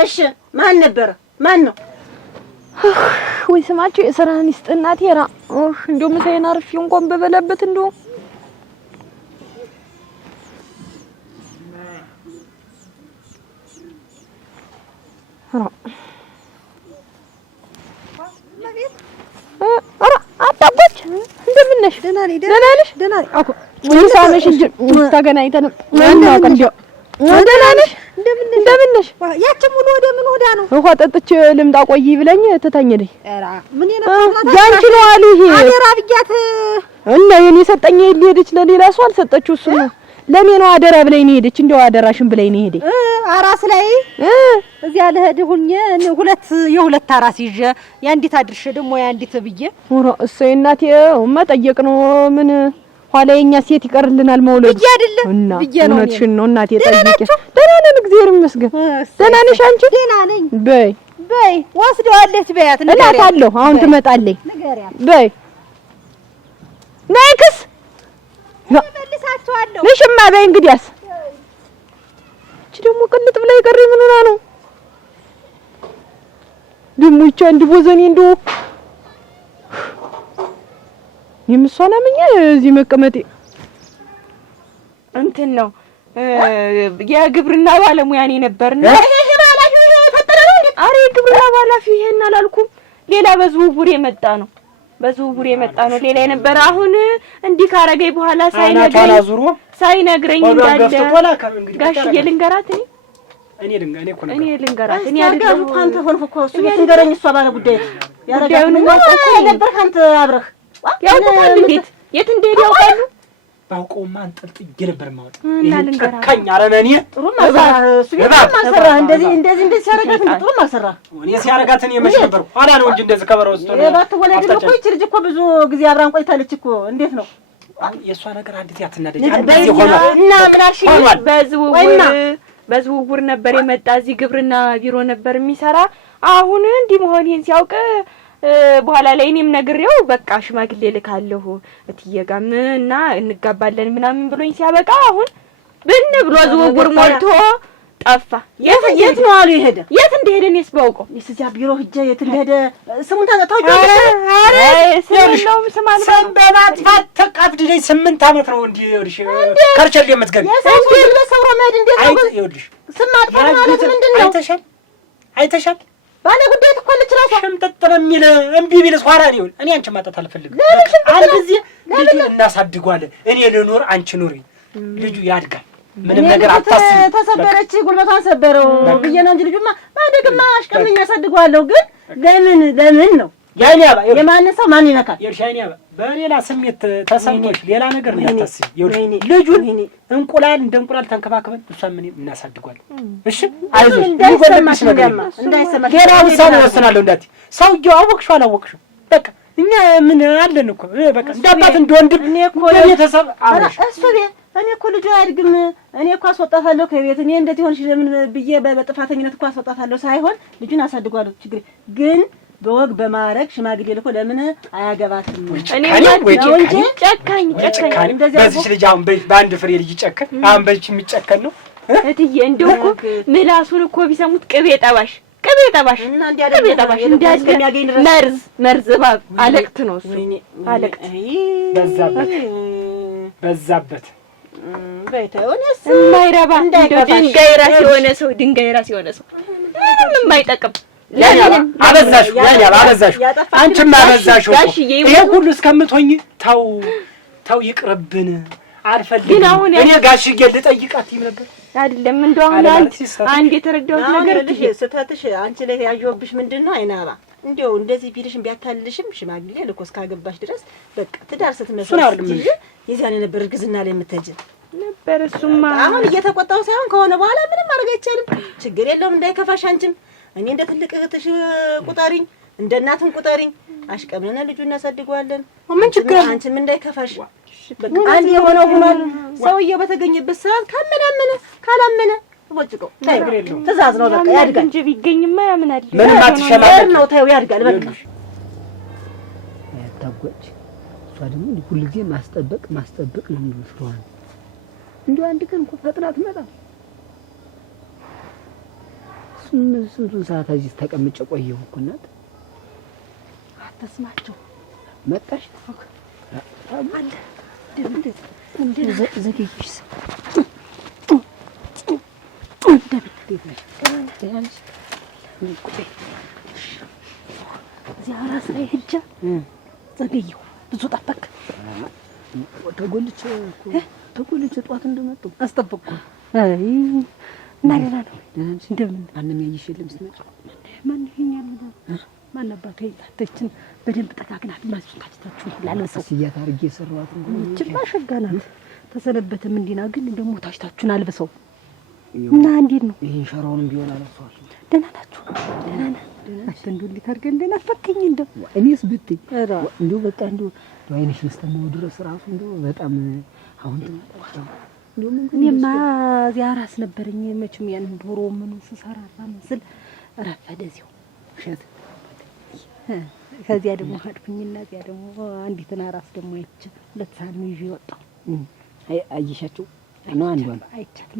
እሺ ማን ነበረ? ማን ነው? ወይ ስማቸው የሥራህን ይስጥ እናቴ። እንደው ምሳዬን አርፌ እንኳን በበላበት እንደው አጣቦች እንደምን ነሽ? ደህና ነሽ? አኮ ሳመሽ እንጂ ተገናኝተን እናውቅ እንደው ደህና ነሽ? እንደምን ነሽ? ያቺም ወደ ምን ሆዳ ነው? ውሃ ጠጥቼ ልምጣ ቆይ ብለኝ ትተኝልኝ። ኧረ ምን የነበርናት ያንቺ ነው አሉ። ይሄ አደራ ብያት እና የኔ ሰጠኝ ሄደች፣ ለሌላ ሰው አልሰጠችው። እሱ ነው ለኔ ነው አደራ ብለኝ ነው ሄደች። እንደው አደራሽን ብለኝ ነው ሄደ። አራስ ላይ እዚያ ለሄድ ሁኜ የሁለት አራስ ይዤ ያንዲት አድርሼ ደግሞ ያንዲት ብዬ እሰይ እናቴ መጠየቅ ነው ምን ኋላ የኛ ሴት ይቀርልናል መውለዱ ብዬ አይደለም ብዬ ነው። እውነትሽን ነው እናቴ ጠይቄ። ደህና ነን እግዚአብሔር ይመስገን። ደህና ነሽ አንቺ? ደህና ነኝ። በይ ወስደዋለች በያት እላታለሁ። አሁን ትመጣለች። በይ ነይክስ መልሳቸዋለሁ። ነሽማ በይ እንግዲያስ። እቺ ደግሞ ቅልጥ ብላ የቀረ ምን ሆና ነው ደግሞ? ይቻ እንደ ቦዘኔ እንደው የምሷና ምኛ እዚህ መቀመጤ እንትን ነው። የግብርና ባለሙያ ነኝ ነበርና አሬ ግብርና ባለፊ ይሄን አላልኩም። ሌላ በዝውውር የመጣ ነው። ሌላ የነበረ አሁን እንዲህ ካረገኝ በኋላ ሳይነግረኝ እንዳለ ጋሽዬ ልንገራት እኔ ልንገራት እኔ አይደለም አንተ ሆንኩ እኮ እሱ ልንገረኝ እሷ ባለ ጉዳይ ያረጋኝ ነበር። አንተ አብረህ ያውቁታል። እንዴት የት እንደሄደ ያውቃሉ። ባውቀውማ አንጠልጥዬ ነበር የማወጣ። ጨካኝ አረመኔ። ጥሩም አልሰራህ እሱ ቤትም አልሰራህ። እንደዚህ ሲያረጋት ጥሩም አልሰራህ። እኔ ሲያረጋት እኔ መች ነበርኩ ኋላ ነው እንጂ እንደዚህ ከበረ ውስጥ ነው። ባትወለድ እኮ ይህች ልጅ እኮ ብዙ ጊዜ አብራን ቆይታለች እኮ። እንዴት ነው የእሷ ነገር? አንድ ጊዜ አትናደጅ። አንድ ጊዜ ሆኗል እና ምን አልሽኝ? በዝውውር ነበር የመጣ እዚህ ግብርና ቢሮ ነበር የሚሰራ። አሁን እንዲህ መሆኔን ሲያውቅ በኋላ ላይ እኔም ነግሬው በቃ ሽማግሌ ልካለሁ እትዬ ጋም እና እንጋባለን ምናምን ብሎኝ ሲያበቃ አሁን ብን ብሎ ዝውውር ሞልቶ ጠፋ። የት ነው አሉ የሄደ? የት እንደሄደ እኔስ ባውቀው እዚያ ቢሮ ሂጅ የት እንደሄደ ስሙን ታውቂዋለሽ? ኧረ ስለውም ስማል በማጥፋት ተቃፍድለኝ 8 ዓመት ነው እንዲህ ይኸውልሽ ከርቸል የምትገቢ ሰውሮ መሄድ እንዴት ነው? ይኸውልሽ ስም ማጥፋት ማለት ምንድን ነው? አይተሻል ባለ ጉዳይ ትኮልች ራሷ ሽምጥጥ በሚል እምቢ ቢልስ ኋላ ነው። እኔ አንቺ ማጣት አልፈልግም። አንድ ጊዜ ልጁን እናሳድጓለን። እኔ ልኑር አንቺ ኑሪ። ልጁ ያድጋል። ምንም ነገር አታስቢ። ተሰበረች ጉልበቷን ሰበረው ብዬ ነው እንጂ ልጁማ ማደግማ አሽቀምኛ አሳድጓለሁ። ግን ለምን ነው ያኔ አባ የማን ሰው ማን ይነካል? የርሻይኔ አባ በሌላ ስሜት ተሰምቶሽ ሌላ ነገር ነው ያታስቢ። ልጁን እንቁላል እንደ እንቁላል ተንከባክበን እሷን ምን እናሳድጓለን። እሺ አይዞሽ ይጎልብሽ ነገር እንዳይሰማሽ ሌላ ውሳኔ ወስናለሁ። እንዳትዪ ሰውዬው አወቅሽው አላወቅሽው በቃ እኛ ምን አለን እኮ በቃ እንዳባት እንደወንድም እኔ እኮ ቤተሰብ አለሽ እሱ ቤት እኔ እኮ ልጁ አያድግም። እኔ እኮ አስወጣታለሁ ከቤት እኔ እንደዚህ ሆንሽ ለምን ብዬ በጥፋተኝነት እኮ አስወጣታለሁ ሳይሆን ልጁን አሳድጓለሁ። ችግር ግን በወግ በማረግ ሽማግሌ ልኮ ለምን አያገባትም? እኔ ነው እንጂ ጨካኝ እንደዚህ በዚህ ልጅ አሁን በአንድ ፍሬ ልጅ ጨከን አሁን በዚህ የሚጨከን ነው እትዬ። እንደው እኮ ምላሱን እኮ ቢሰሙት ቅቤ ጠባሽ እና እንደሚያገኝ መርዝ እባብ አለቅት ነው እሱ አለቅት በዛበት በይታውንስ የማይረባ ድንጋይ ራስ የሆነ ሰው ምንም የማይጠቅም ለምን አበዛሽው? አንቺም አበዛሽው። ይሄ ሁሉ እስከምትሆኝ ተው ይቅርብን አልፈልግም። እኔ ጋሽዬ ልጠይቃት ነበር አይደለም እንደው አሁን አንድ የተረዳሁት ነገር ስተትሽ አንቺ ላይ ያየሁብሽ ምንድነው? አይናባ እንደው እንደዚህ ቢልሽም ቢያታልልሽም ሽማግሌ ልኮ እስካገባሽ ድረስ በቃ ትዳር ስትመሰረት የዛኔ ነበር እርግዝና ላይ የምትሄጂ ነበር። እሱማ አሁን እየተቆጣው ሳይሆን ከሆነ በኋላ ምንም ማድረግ አይቻልም። ችግር የለውም እንዳይከፋሽ። አንቺም እኔ እንደ ትልቅ እህትሽ ቁጠሪኝ፣ እንደ እናትም ቁጠሪኝ። አሽቀምነን ልጁ እናሳድገዋለን። ምን ችግር አለ? አንቺም እንዳይከፋሽ። በቃ አንድ የሆነው ሆኗል። ሰውዬው በተገኘበት ሰዓት ካላመነ ወጭቆ ትእዛዝ ነው። በቃ ያድጋል እንጂ ቢገኝማ ያምናል። ምንም አትሸማቀቅ ነው። ታዩ ያድጋል። በቃ ያታጓጭ እሷ ደግሞ ሁሉ ጊዜ ማስጠበቅ ነው እንደው እንደው አንድ ቀን እኮ ፈጥና ትመጣ። ስንቱን ሰዓት እዚህ ተቀምጬ ቆየሁ እኮ እናት። አትስማቸው መጣሽ አለ እንደ ዘግይሽ እዚያ ራስ ላይ ሂጅ ዘገየሁ። ብዙ ጠበቅ ተጎልቼ ጠዋት እንደመጡ አስጠበቅኩ። አይ እና ደህና ነው። እንደምን ማንም ያይሽ የለም ስትመጪ? ማን ይሄኛል ማን አባቴ ታችን በደንብ ጠቃቅናት ማስታችታችሁ ላለሰው ሲያት አርጌ የሰራዋት እንጂ ባሸጋናት ተሰነበተም እንዲና ግን ደግሞ ታችታችሁን አልበሰው እና እንዴት ነው? ይሄን ሸራውንም ቢሆን አለፈዋል። ደህና ናችሁ? ደህና ነን። እንደው እንዴት አድርገን እንደናፈቀኝ እንደው እኔስ ብትይ እንደው በቃ እንደው አይንሽን እስከማው ድረስ ራሱ እንደው በጣም አሁን ተመጣጣ እኔማ እዚያ ራስ ነበረኝ። መቼም ያን ዶሮ ምን ስሰራራ መስል ረፈደ እዚያው እሸት። ከዚያ ደግሞ ሀድኩኝና እዚያ ደግሞ አንዲትን ራስ ደግሞ አይቼ ሁለት ሳህን ይዤ ወጣሁ። አየሻቸው ነው አንዷን አይቻት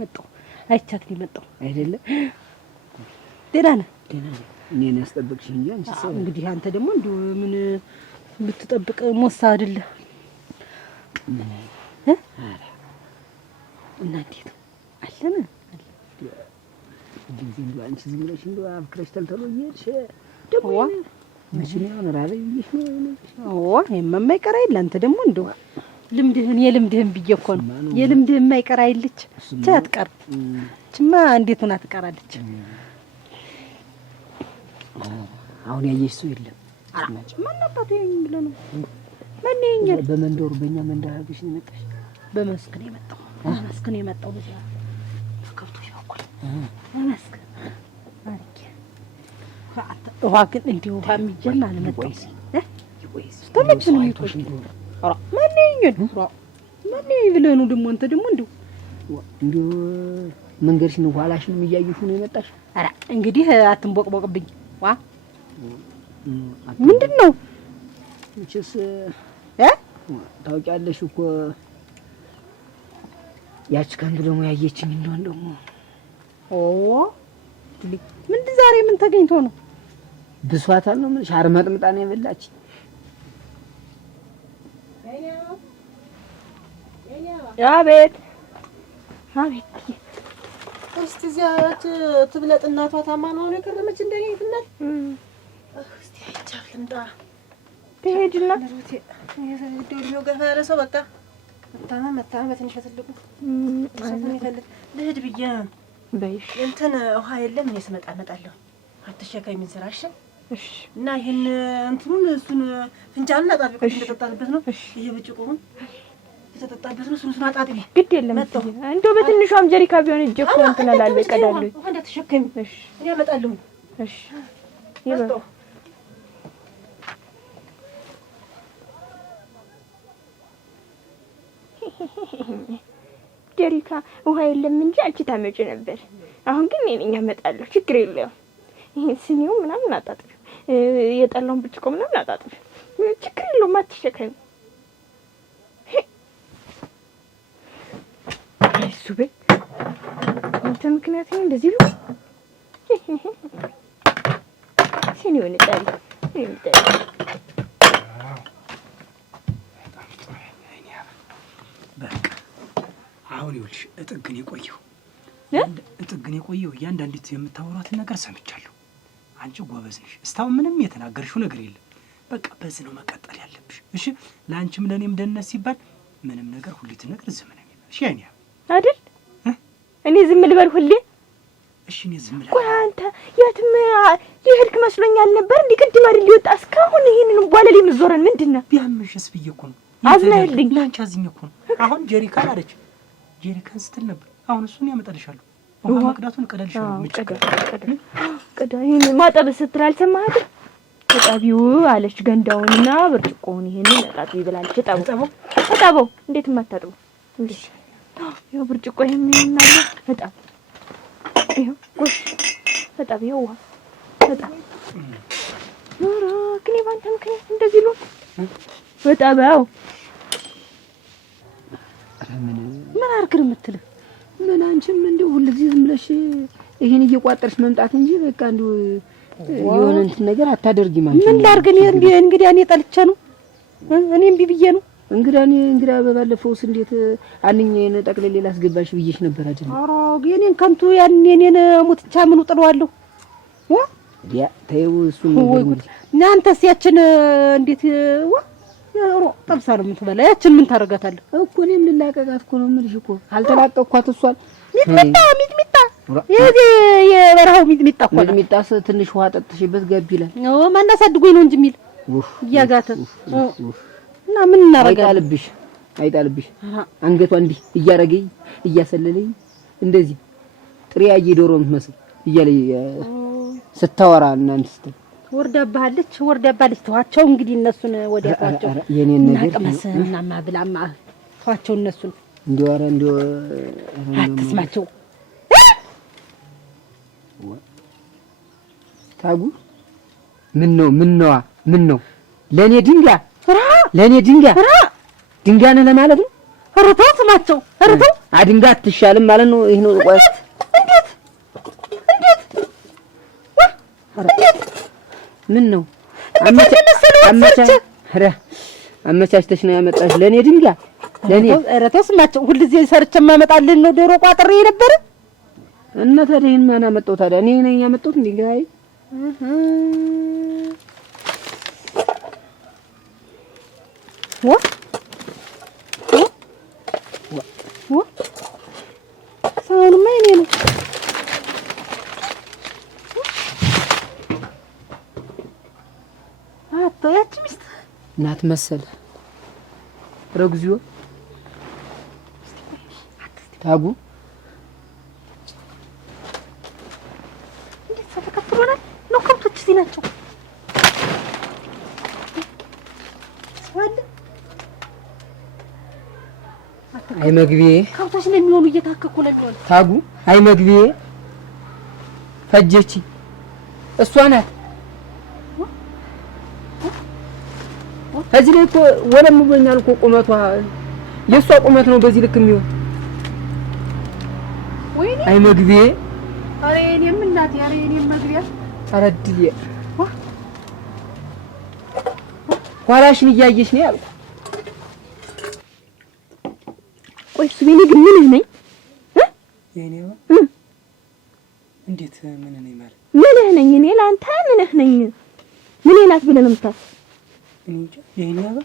ነው የመጣው አይደለ? ደህና ነህ? እኔን ያስጠበቅሽኝ እንጂ አንቺ ሰው እንግዲህ አንተ ደግሞ እንደው ምን ብትጠብቅ ሞሳ አይደለ? እና እንዴት አለነ እንደዚህ አንቺ ዝም ብለሽ እንደው አፍክረሽ ተልተሎ እየሄድሽ ደግሞ መቼም ያው ራበይሽ ነው። የማይቀር አይደል? አንተ ደግሞ እንደው የልምድህን ብዬ እኮ ነው። የልምድህን የማይቀር አይልች አትቀር ችማ እንዴት ሆና ትቀራለች? አሁን ያየሽ ሰው የለም። ማን አባቱ ብለህ ነው? ማን ይኸኛል? በመንደሩ በእኛ መንደር አድርገሽ ነው የመጣሽ? በመስክ ነው የመጣው። በመስክ ነው የመጣው በዚያ ከብቶች በኩል በመስክ አርቄ ውሃ ግን እንዲሁ ውሃ የሚጀል አልመጣም። ወይስ ተመች ነው ይቆይ አራ ማን ብለህ ነው ደግሞ አንተ ደግሞ እንዲሁ መንገድሽን ኋላሽን እያየሽ ነው የመጣሽ? አራ እንግዲህ አትንቦቅቦቅብኝ። ዋ ምንድነው? እቺስ ታውቂያለሽ እኮ ያች ካንዱ ደግሞ ያየችኝ እንደሆነ ደግሞ ምንድን ዛሬ ምን ተገኝቶ ነው? ብሷታል ነው ምን ሻር መጥምጣ ነው የበላች? አቤት እስቲ እዚያች ትብለጥ እናቷ ታማ ነው የከረመች እንደኔ ይብናል። እስቲ አይቻል እንዳ ትሄጂና ዶልዮ ገፋረ ሰው በቃ መታመም በትንሽ ትልቁ ሰፈን ይፈልግ ልሂድ ብዬ በይሽ እንትን ውሃ የለም እኔ ስመጣ እመጣለሁ። አትሸከሚ ምን ስራሽ? እሺ እና ይሄን እንትኑን እሱን ፍንጃልና ጣቢ ቆይ ተጠጣበት ነው ይሄ ብጭቁን ተጠጣበት ነው እሱን አጣጥቢ ግድ የለም እንደው በትንሿም ጀሪካ ቢሆን እጄ እኮ እንትን እላለሁ ይቀዳሉ። ውሃ እንዳትሸከሚ እሺ እኔ እመጣለሁ። እሺ ይበል ጀሪካ ውሃ የለም እንጂ አንቺ ታመጪ ነበር። አሁን ግን እኔ ነኝ አመጣለሁ። ችግር የለውም። ይሄ ሲኒው ምናምን አጣጥፍ የጠላውን ብርጭቆ ምናምን አጣጥፍ ችግር የለውም። አትሸከሚ እሱ ቤት አንተ ምክንያት ነው እንደዚህ ነው። ሲኒውን ጣል አሁን ይኸውልሽ እጥግን የቆየው እያንዳንዲት የምታወራትን ነገር ሰምቻለሁ። አንቺ ጎበዝ ነሽ። እስካሁን ምንም የተናገርሽው ነገር የለም። በቃ በዚህ ነው መቀጠል ያለብሽ። እሺ ለአንቺም ለእኔም ደህንነት ሲባል ምንም ነገር ሁሌት ነገር ዝም ነው የሚባል። እሺ አይኔ አይደል እኔ ዝም ልበል ሁሌ? እሺ እኔ ዝም ልበል። ቆይ አንተ የትም የሄድክ መስሎኛል ነበር። እንዴ ቅድም አይደል ሊወጣ እስካሁን ይሄንን ቧለል የምትዞረን ምንድነው? ቢያምሽስ ብዬ እኮ ነው። አዝናልኝ ላንቺ አዝኜ እኮ ነው። አሁን ጀሪካን አለች ጀሪካን ስትል ነበር። አሁን እሱን ያመጣልሻለሁ። ውሃ መቅዳቱን ቀዳልሻለሁ። ቀዳ ይሄን ማጠብ ስትል አልሰማህም? ተጣቢው አለች ገንዳውንና ብርጭቆውን ይሄንን አጣጥቢ ብላለች። ተጣበው እንዴት ማታጥበው እንዴ? ይሄው ብርጭቆ ይሄንን አለ ተጣብ። ይሄው ጎሽ ተጣቢው ውሃ ተጣብ። ኖራ ግን ባንተ ምክንያት እንደዚህ ነው። ተጣባው ምን አርግር የምትልህ ምን አንቺም እንደው ሁልጊዜ ዝም ብለሽ ይሄን እየቋጠርሽ መምጣት እንጂ በቃ እንደው የሆነ እንትን ነገር አታደርጊም። አንቺ ምን ላርግ ነው እንግዲህ እኔ ጠልቼ ነው እኔም ቢብዬ ነው እንግዳ በባለፈውስ እንዴት አንኛዬን ጠቅልሌ ላስገባሽ ብዬሽ ነበር አይደል? ኧረ የኔን ከንቱ ያን የኔን ሙትቻ ምን ጥለዋለሁ ያ ተይው እሱን ነገር እናንተስ ያችን እንዴት ጠብሳ ነው የምትበላ። ያችን ምን ታረጋታለህ እኮ እኔም ልላቀቃት እኮ ነው የምልሽ እኮ ካልተላቀቅኳት እሷን ሚጥሚጣ የበረሃው ሚጥሚጣ እኮ ነው። ሚጥሚጣስ ትንሽ ውሃ ጠጥሽበት ገብ ይላል። ማን አሳድጎኝ ነው እንጂ የሚል እያጋተ እና ምን እናረጋለን? አይጣልብሽ አንገቷ እንዲህ እያረገኝ እያሰለለኝ እንደዚህ ጥሪያዬ ዶሮ የምትመስል እያለኝ ስታወራ እናንተ ስትል ወርዳባለች። ተዋቸው እንግዲህ እነሱን ወዲያ ተዋቸው። የኔን ነገር እናማ ብላማ ተዋቸው እነሱን እንዲያወራ አትስማቸው። ታጉ ምን ነው ለኔ ድንጋይ ነህ ለማለት ነው? ኧረ ተው ስማቸው። ኧረ ተው አድንጋ አትሻልም ማለት ነው። ይሄ ነው ቆይ እንዴት ምን ነው አመቻችተሽ ነው ያመጣሽ ለኔ ድንጋይ ለኔ? ኧረ ተው ስማቸው። ሁልጊዜ ሰርቼ የማመጣልህ ነው ዶሮ ቋጥሬ ነበር እና ታዲያ ይሄን ማን አመጣው ታዲያ? እኔ ነኝ ያመጣሁት ድንጋይ ሳውንማ የኔ ነው። ያቺ ሚስት ናት መሰል ረግዚዮ ታጉ እንዴት ተከትሎናል ነው? ከብቶች እዚህ ናቸው። አይ መግቢዬ ከብቶች ነው የሚሆኑ እየታከኩ ነው የሚሆኑ። ታጉ አይ መግቢዬ ፈጀች እሷ ናት። እዚህ ላይ እኮ ወለም ብሎኛል እኮ ቁመቷ የእሷ ቁመት ነው በዚህ ልክ የሚሆን። ወይኔ አይ መግቢዬ ኧረ የእኔም እናቴ ኧረ የእኔም መግቢያ ኧረ እድዬ ኋላሽን እያየሽ ነው ያልኩ። ቆይ እሱ ቤኔ ግን ምንህ ነኝ የኔ እንዴት ምን ነኝ ማለት ምንህ ነኝ? እኔ ለአንተ ምንህ ነኝ? ምን ናት ብለህ ነው የምታስብ? እንዴ የኔ አባ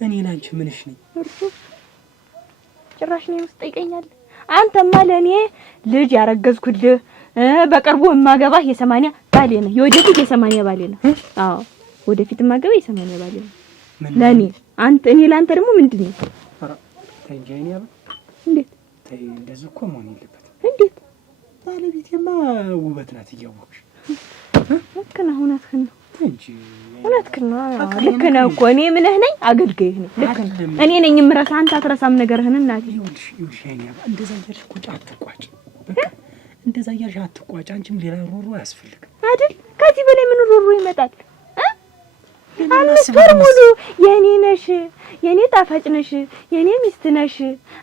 እኔ ላንቺ ምንሽ ነኝ? ጭራሽ ነው የምትጠይቀኛል? አንተማ ለእኔ ልጅ ያረገዝኩልህ በቅርቡ የማገባህ የ80 ባሌ ነህ። የወደፊት የ80 ባሌ ነህ። አዎ ወደፊት የማገባህ የ80 ባሌ ነህ ለእኔ። አንተ እኔ ለአንተ ደግሞ ምንድን ነው? ተይ እንጂ የኔ አባ እንዴት ተይ፣ እንደዚህ እኮ መሆን የለበትም። እንዴት ባለቤቴማ ውበት ናት እያወቅሽ። ልክ ነህ፣ እውነትህን ነው እንጂ እውነትህን ነው። ልክ ነህ እኮ እኔ ምንህ ነኝ? አገልጋይህ ነኝ። ልክ ነህ። እኔ ነኝ የምረሳ፣ አንተ አትረሳም ነገርህን። እናቴ ይኸውልሽ የኔ አባ እንደዛ እያልሽ ቁጭ አትቋጭ። በቃ እንደዛ እያልሽ አትቋጭ። አንቺም ሌላ ሮሮ አያስፈልግም አይደል? ከዚህ በላይ ምን ሮሮ ይመጣል? 5 ወር ሙሉ የኔ ነሽ፣ የኔ ጣፋጭ ነሽ፣ የኔ ሚስት ነሽ፣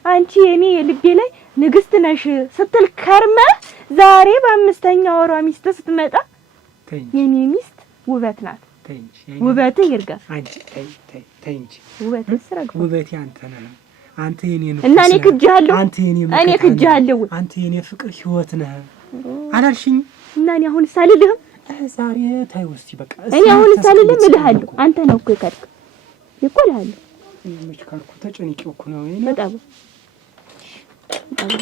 አንቺ የኔ የልቤ ላይ ንግስት ነሽ ስትል ከርመህ ዛሬ በ5ኛ ወሯ ሚስት ስትመጣ የኔ ሚስት ውበት ናት። ውበትህ ይርጋል። አንቺ ተይ እንጂ ውበትህ ስረግ ውበቴ አንተ ነህ። አንተ የኔ ነው እና እኔ ክጄሃለሁ። አንተ የኔ እኔ ክጄሃለሁ። አንተ የኔ ፍቅር ህይወት ነህ አላልሽኝ? እና እኔ አሁን ሳልልህም ዛሬ ታይ ውስጥ በቃ እኔ አሁን ሳልልህም እልሃለሁ። አንተ ነው እኮ የካድክ እኮ እልሃለሁ። መች ካልኩ ተጨንቄው እኮ ነው እኔ በጣም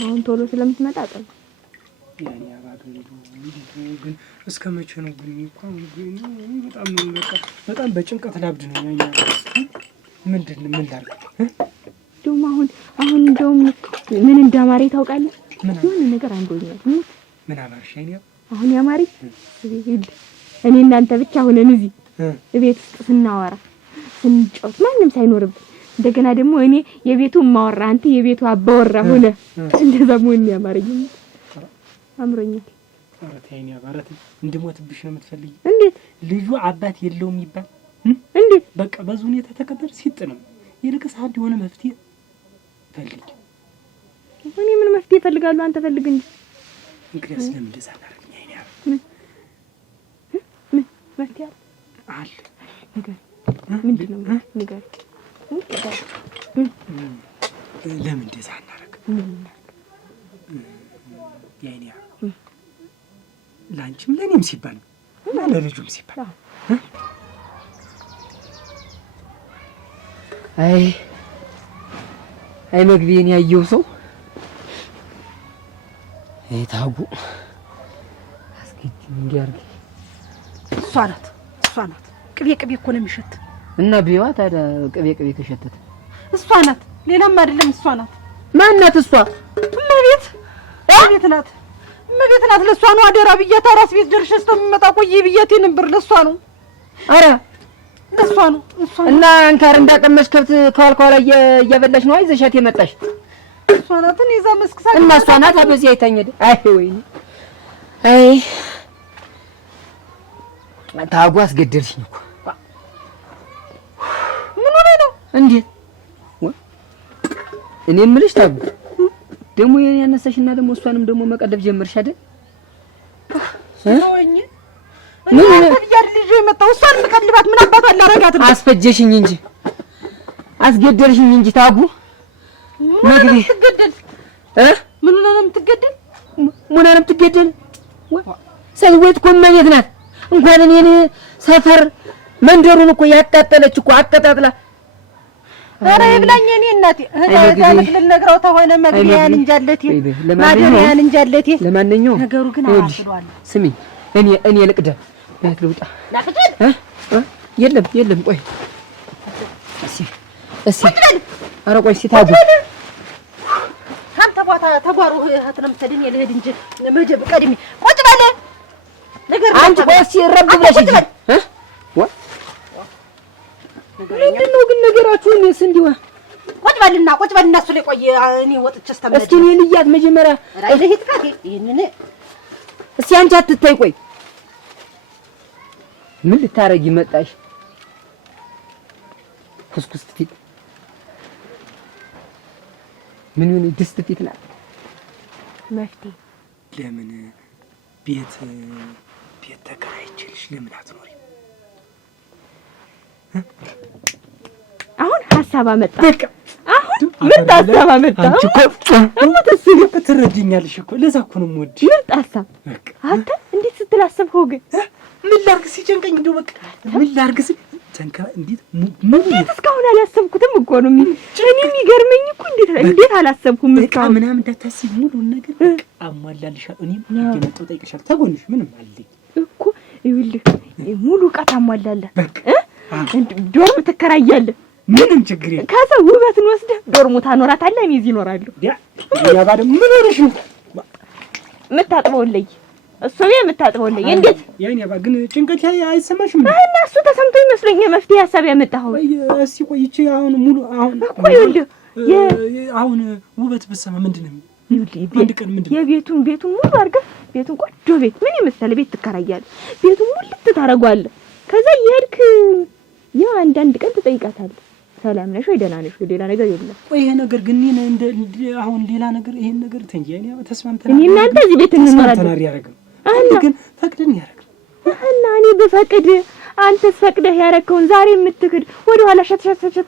አሁን ቶሎ ስለምትመጣ ጠብ ያኔ አባዶ ግን እስከ መቼ ነው ግን እንኳን በጣም በቃ በጣም በጭንቀት ላብድ ነው ያኛ ምንድን ምን ላድርግ ደግሞ አሁን እንደውም ምን እንዳማረኝ ታውቃለህ? የሆነ ነገር አንዶኛል። ምን አማርሽ? ያኔ አሁን ያማረኝ እኔ እናንተ ብቻ ሆነን እዚህ ቤት ውስጥ ስናወራ ስንጫወት ማንም ሳይኖርብን እንደገና ደግሞ እኔ የቤቱ ማወራ አንተ የቤቱ አባወራ ሆነ እንደዛ መሆን ያማረኝ አምሮኛል። ኧረ ተይኝ አባረት እንድሞትብሽ ነው የምትፈልጊ? እንዴት ልጁ አባት የለውም ይባል እንዴት? በቃ በዚህ ሁኔታ ተከበር ሲጥንም ይልቅስ አንድ የሆነ መፍትሄ ፈልጊ። እኔ ምን መፍትሄ እፈልጋለሁ? አንተ ፈልግ እንጂ። እንግዲህ ስለምን እንደዛ አላረግኝ አይኔ አባ ምን መፍትሄ አለ? ንገር። ምንድን ነው ንገር። ለምን እንደዛ አናረግ? ያኔ ላንቺም ለኔም ሲባል እና ለልጁም ሲባል አይ መግቢዬን ያየው ሰው ታጉ አስገጅ እንዲያርግ እሷ ናት ቅቤ እኮ ነው የሚሸት እና ቢዋ ታዲያ ቅቤ ከሸተተ እሷ ናት፣ ሌላም አይደለም። እሷ ናት። ማን ናት እሷ? እመቤት ናት። ለእሷ ነው አደራ ብያት አራስ ቤት ደርሼ እስከምመጣ ቆይ ብያት ነበር። ለእሷ ነው። ኧረ እሷ ነው። እና አንካር እንዳቀመሽ ከብት ከዋልከዋላ እያበላሽ ነው አይዘሻት የመጣሽ እሷ ናት። እኔ እዛ መስክሳ እና እሷ ናት። አበዚህ አይታኘድ ወይኔ ታጉ አስገደልሽኝ እኮ። ምን ሆነ ነው? እንዴት እኔ የምልሽ ታጉ ደግሞ የኔ ያነሳሽና ደግሞ እሷንም ደግሞ መቀለብ ጀመርሽ አይደል? ወይኔ ምን ታዲያ ልጅ የመጣው እሷን መቀልባት ምን አባቷ አላረጋት ነው? አስፈጀሽኝ እንጂ አስገደልሽኝ እንጂ ታጉ ምግቢ ትገደል ምን ሆነ ነው የምትገደል? ምን ሆነ የምትገደል? ሰውዬት እኮ እመቤት ናት። እንኳን እኔን ሰፈር መንደሩን እኮ ያቃጠለች እኮ አቀጣጥላ። ኧረ ይብላኝ እኔ እናቴ እህት ልነግረው ተሆነ መግቢያን እንጃለቴ ማደሪያን እንጃለቴ። ለማንኛውም ነገሩ ግን አጥሏል። ስሚ እኔ ልቅደም ቤት ልውጣ። የለም ቆይ እስኪ ኧረ ቆይ እስኪ ታጉ አንተ ቦታ ተጓሩ እህት ነው የምትሄድ እኔ ልሄድ እንጂ መጀብ ቀድሜ ቁጭ በል ነገር አንቺ ቆይ እስኪ ረብ ብለሽ እንጂ ምንድን ነው ግን ነገራችሁን እንዲሁ ቁጭ በልና እሱ ላይ ቆይ እኔ ወጥቼ እስከምሄድ እስኪ እኔ ልያት መጀመሪያ ለሂት ካቴ ይሄንን እስኪ አንቺ አትታይ ቆይ ምን ልታረጊ መጣሽ ኩስኩስት ፊት ምን ይሁን ድስት ፊት ናት መፍትሄ ለምን ቤት ተከራይቼልሽ ለምን አትኖሪ? አሁን ሀሳብ አመጣ። አሁን ምርጥ ሀሳብ አመጣ። አንቺ እኮ ትረጂኛለሽ እኮ ለዛ እኮ ነው የምወድሽ። ምርጥ ሀሳብ አንተ እንዴት ስትል አሰብከው? ግን ምን ላድርግ ሲጨንቀኝ እንደው በቃ ምን ላድርግ እንዴት እስካሁን አላሰብኩትም እኮ ነው። እኔ የሚገርመኝ እኮ እንዴት አላሰብኩም እስካሁን ምናምን እንዳታስቢ ሙሉውን ነገር በቃ አሟላልሻለሁ። እኔም እየመጣሁ እጠይቅሻለሁ። ተጎንሽ ምንም አለኝ እኮ ይኸውልህ ሙሉ ዕቃ ታሟላለህ። ዶርም ትከራያለህ። ምንም ችግር የለም። ከዛ ውበትን ወስደህ ዶርሙ ታኖራታለህ። እኔ እዚህ እኖራለሁ። ያ ባደ ምን ሆነሽ ነው የምታጥበው ለይ እሱ የምታጥበው ለይ እንዴት ያኔ ባ ግን ጭንቀት አይሰማሽም? እና እሱ ተሰምቶ ይመስለኝ መፍትሄ ሀሳብ ያመጣኸው። እስኪ ቆይቼ አሁን ሙሉ አሁን እኮ ይኸውልህ አሁን ውበት ብትሰማ ምንድን ነው አንድ ቀን ምንድን ነው ቤቱን ሙሉ አድርገህ ቤቱን ቆንጆ ቤት ምን የመሰለ ቤት ትከራያለህ። ቤቱን ሙሉ ታደርገዋለህ። ከዛ የሄድክ ያው አንዳንድ ቀን ትጠይቃታለህ። ሰላም ነሽ ወይ ደህና ነሽ ወይ ሌላ ነገር የለም። ቆይ ይሄ ነገር ግን እንደ አሁን ሌላ ነገር ይሄን ነገር ተንጂ እኔ ተስማምተናል። እኔ እናንተ እዚህ ቤት እንኖራለን። አንተ ግን ፈቅደን ያደረግን እና እኔ በፈቅድ አንተስ ፈቅደህ ያደረከውን ዛሬ የምትክድ ወደ ኋላ ሸት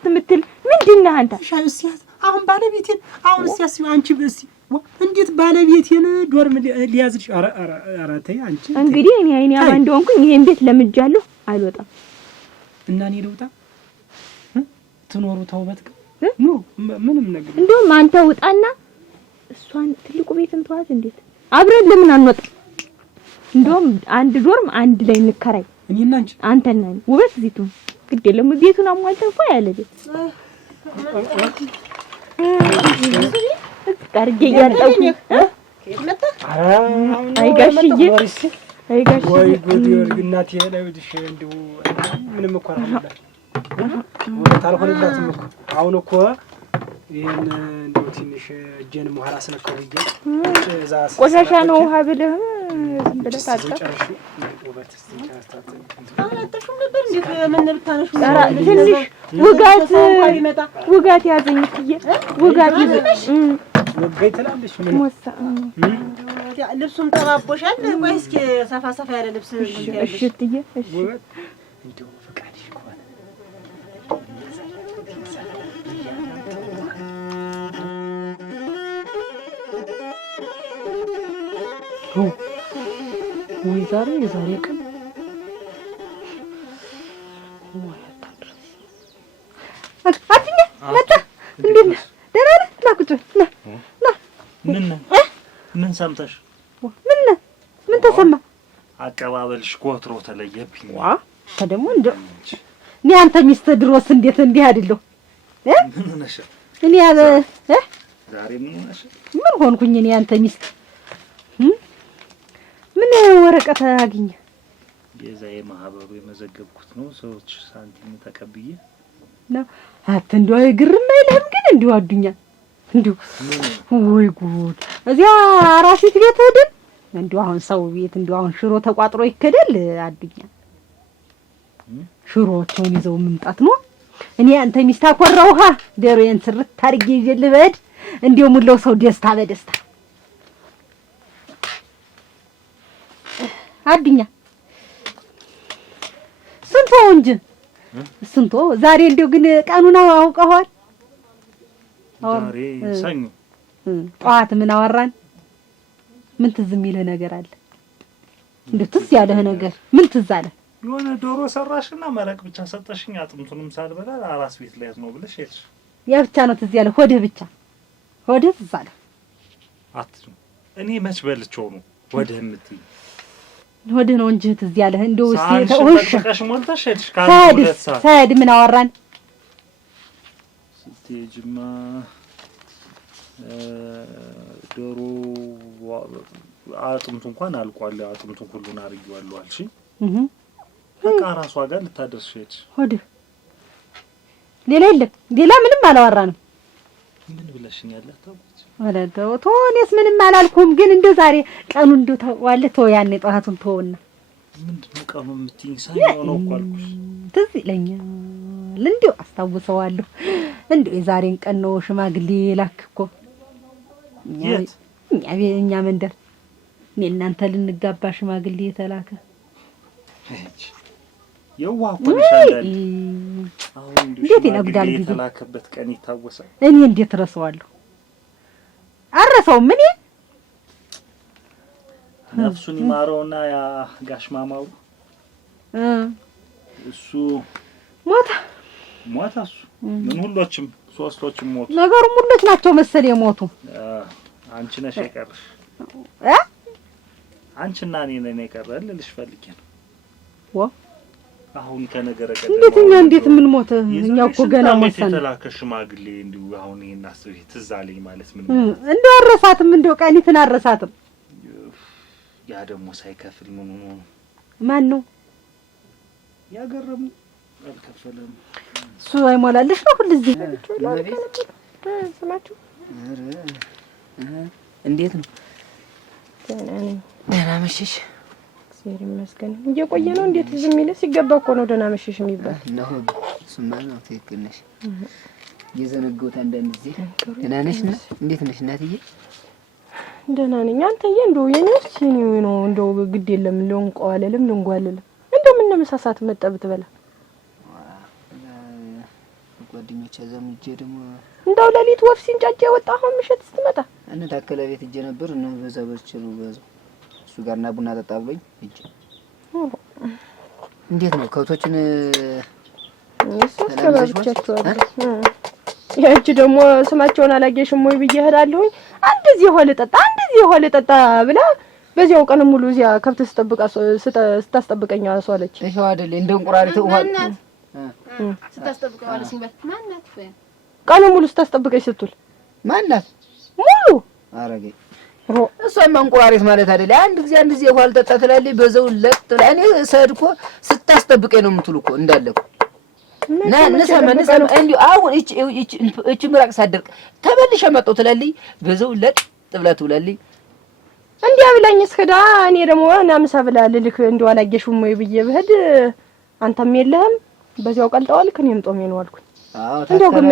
የምትል ምንድን ነህ አንተ? ሻይስ አሁን ባለቤቴን አሁን ሲያስቢ አንቺ በሲ እንዴት ባለቤቴን ዶርም ሊያዝልሽ? ኧረ ተይ አንቺ እንግዲህ እኔ አይኔ አባ እንደሆንኩኝ ይሄን ቤት ለምጃለሁ። አልወጣም እና እኔ ልውጣ ትኖሩ ተውበት ኑ ምንም ነገር እንደውም አንተ ውጣና እሷን ትልቁ ቤትን ተዋት። እንዴት አብረን ለምን አንወጣ? እንደውም አንድ ዶርም አንድ ላይ እንከራይ። እኔና አንቺ አንተና ውበት ዚቱ ግድ የለም ቤቱን አሟልተን እኮ ያለ ቤት ታርጌ ያጣው አይጋሽዬ ወይ ጉድ እናቴ ለውድሽ እንደው ምንም እኮ አላለ ታልሆነላትም እኮ አሁን እኮ ይሄን እንደው ትንሽ እጄን መሀል አስነካው ይገ እዛ ቆሻሻ ነው ውሃ ብለህ ዝም ብለህ ታጣ አላጠሽም ነበር እንዴ? ምን ብታነሹ ትንሽ ውጋት ያዘኝ እትዬ ውጋት ወጋይ ትላለሽ ምን ሞሳ ልብሱም ተባቦሻል። ቆይ እስኪ ሰፋ ያለ ልብስ እሺ እትዬ እሺ እንደው ፈቃድሽ ከሆነ ወይ የዛሬ ቀን አትኛ መጣ እንዴት ነህ? ደህና ነህ? ና ቁጭ በል ና ምን ሰምተሽ? ምን ተሰማ? አቀባበልሽ ኮትሮ ተለየብኝ። ደግሞ እንደው እኔ አንተ ሚስት ድሮስ እንዴት እንዲህ አይደለሁ? ምን ሆነሽ? እኔ ዛሬ ምን ሆነሽ? ምን ሆንኩኝ? እኔ አንተ ሚስት ምን ወረቀት አገኘ? የዛ የማህበሩ የመዘገብኩት ነው። ሰዎች ሳንቲም ተቀብዬ ነው። እንደው ግርም አይልህም? ግን እንደው አዱኛ እንደው ወይ ጉድ! እዚያ አራሲት ቤት ሄደን እንደው አሁን ሰው ቤት እንደው አሁን ሽሮ ተቋጥሮ ይከደል? አዱኛ ሽሮዎቹን ይዘው መምጣት ነው። እኔ አንተ ሚስት አኮራውሃ ደሮዬን ስርት ታርጌ ይዤልህ በድ እንደው ሙለው ሰው ደስታ በደስታ አዱኛ ስንቶ እንጂ ስንቶ ዛሬ እንደው ግን ቀኑን አውቀዋል። ዛሬ ሰኞ ጠዋት ምን አወራን? ምን ትዝ የሚልህ ነገር አለ? እንደው ትዝ ያለህ ነገር ምን ትዝ አለ? የሆነ ዶሮ ሰራሽና መረቅ ብቻ ሰጠሽኝ። አጥምቱንም ሳልበላ አራስ ቤት ላይ ነው ብለሽ ሄድሽ። ያ ብቻ ነው ትዝ ያለህ? ሆድህ ብቻ ሆድህ ትዝ አለ? እኔ መች በልቼው ነው ወድህ የምትይኝ? ወድህ ነው እንጂ ትዝ ያለህ እንደው ተውሽ ሞልተሽ ሄድሽ። ሳይድ ምን አወራን? ስትሄጂማ ዶሮ አጥምቱ እንኳን አልቋል። አጥምቱን ሁሉን አርጊዋለሁ አልሽ። በቃ ራሷ ጋር ልታደርሽ ሄድሽ። ሆድ ሌላ የለም። ሌላ ምንም አላወራንም። ምን ብለሽኛል? አታውቁት ወለ ተወኔስ ምንም አላልኩም። ግን እንደ ዛሬ ቀኑ እንደው ተዋለ ተው ያኔ ጠዋቱን ተውና ምንድነው ቀኑ የምትይኝ? ሳይሆን ነው እኮ አልኩሽ። ትዝ ይለኛል። እንዴው አስታውሰዋለሁ። እንዴው የዛሬን ቀን ነው ሽማግሌ ላክ እኮ እኛ መንደር እኔ እናንተ ልንጋባ ሽማግሌ የተላከ የዋቆንሻል። አሁን እንዴት ይነግዳል ጊዜ የተላከበት ቀን ይታወሳል። እኔ እንዴት ረሳዋለሁ? አረሳውም። እኔ ነፍሱን ይማረውና ያ ጋሽ ማማው እሱ ሞታ እሱ ምን ሁሎችም ሶስቶችም ሞቱ። ነገሩ ሙሉች ናቸው መሰል የሞቱ። አንቺ ነሽ የቀረሽ። አንቺና እኔ ነን የቀረን ልልሽ ፈልጌ ነው። አሁን ከነገረ ቀደም እንዴት ምን ሞተ? እኛ እኮ ገና ሞተን የተላከ ሽማግሌ እንዲሁ አሁን ይሄን አስቢ ትዝ አለኝ ማለት ምን እንደው አረሳትም። እንደው ቀኒትን አረሳትም። ያ ደግሞ ሳይከፍል ምን ሆኖ ማን ነው ያገረሙ? አልከፈለም። እሱ አይሞላልሽ ነው ሁሉ እዚህ ስማችሁ እንዴት ነው? ደህና መሸሽ። እግዚአብሔር ይመስገን። እየቆየ ነው። እንዴት ዝም ይለ? ሲገባ እኮ ነው ደህና መሸሽ የሚባል ነው። እሱማ ነው ትክክል ነሽ። የዘነገውት አንዳንድ ጊዜ ደህና ነሽ? እንዴት ነሽ እናትዬ? ደህና ነኝ። አንተዬ እንደው የኔስ ሲኒው ነው እንደው ግድ የለም ልንቋለልም ልንጓለልም እንደው ምን ለምሳሳት መጠብት በላ ጓደኞቼ ዘምጄ ደግሞ እንደው ለሊት ወፍ ሲንጫጫ ወጣ። አሁን ምሽት ስትመጣ እነ ታከለ ቤት እጄ ነበር እና በዛ በልችሉ በዛ እሱ ጋርና ቡና ጠጣ ብሎኝ እጄ። እንዴት ነው ከብቶችን ሰላምቻቸዋለሁ? ያቺ ደግሞ ስማቸውን አላየሽም ወይ ብዬ እሄዳለሁኝ። አንደዚህ ሆለ ጠጣ ብላ በዚያው ቀን ሙሉ እዚያ ከብት ስታስጠብቀኝ አሷለች። ይሄው አይደል እንደ እንቁራሪት ውሃ ስታስጠብቀኝ ዋለች። ማናት ቀን ሙሉ ስታስጠብቀኝ ስትል ማናት ሙሉ አረገኝ። እሷማ እንቁራሪት ማለት አይደል? አንድ ጊዜ ውሃ ልጠጣ ትላለች፣ በዛው ለጥ እኔ ሰድኮ ስታስጠብቀኝ ነው የምትሉ እኮ እንዳለኩ ነሰማ እንዲሁ አሁን እቺ ምራቅ ሳደርቅ ተመልሼ መጣሁ ትላለች፣ በዛው ለጥ ብላ ትውላለች። እንዲያ ብላኝ እስከዳ እኔ ደግሞ ናምሳ ብላ ልልክ እንደው አላየሽውም ወይ ብዬ ብሄድ አንተም የለህም በዚያው ቀልጠዋል። ከኔም ጦሜ ነው አልኩኝ። እንደው ግን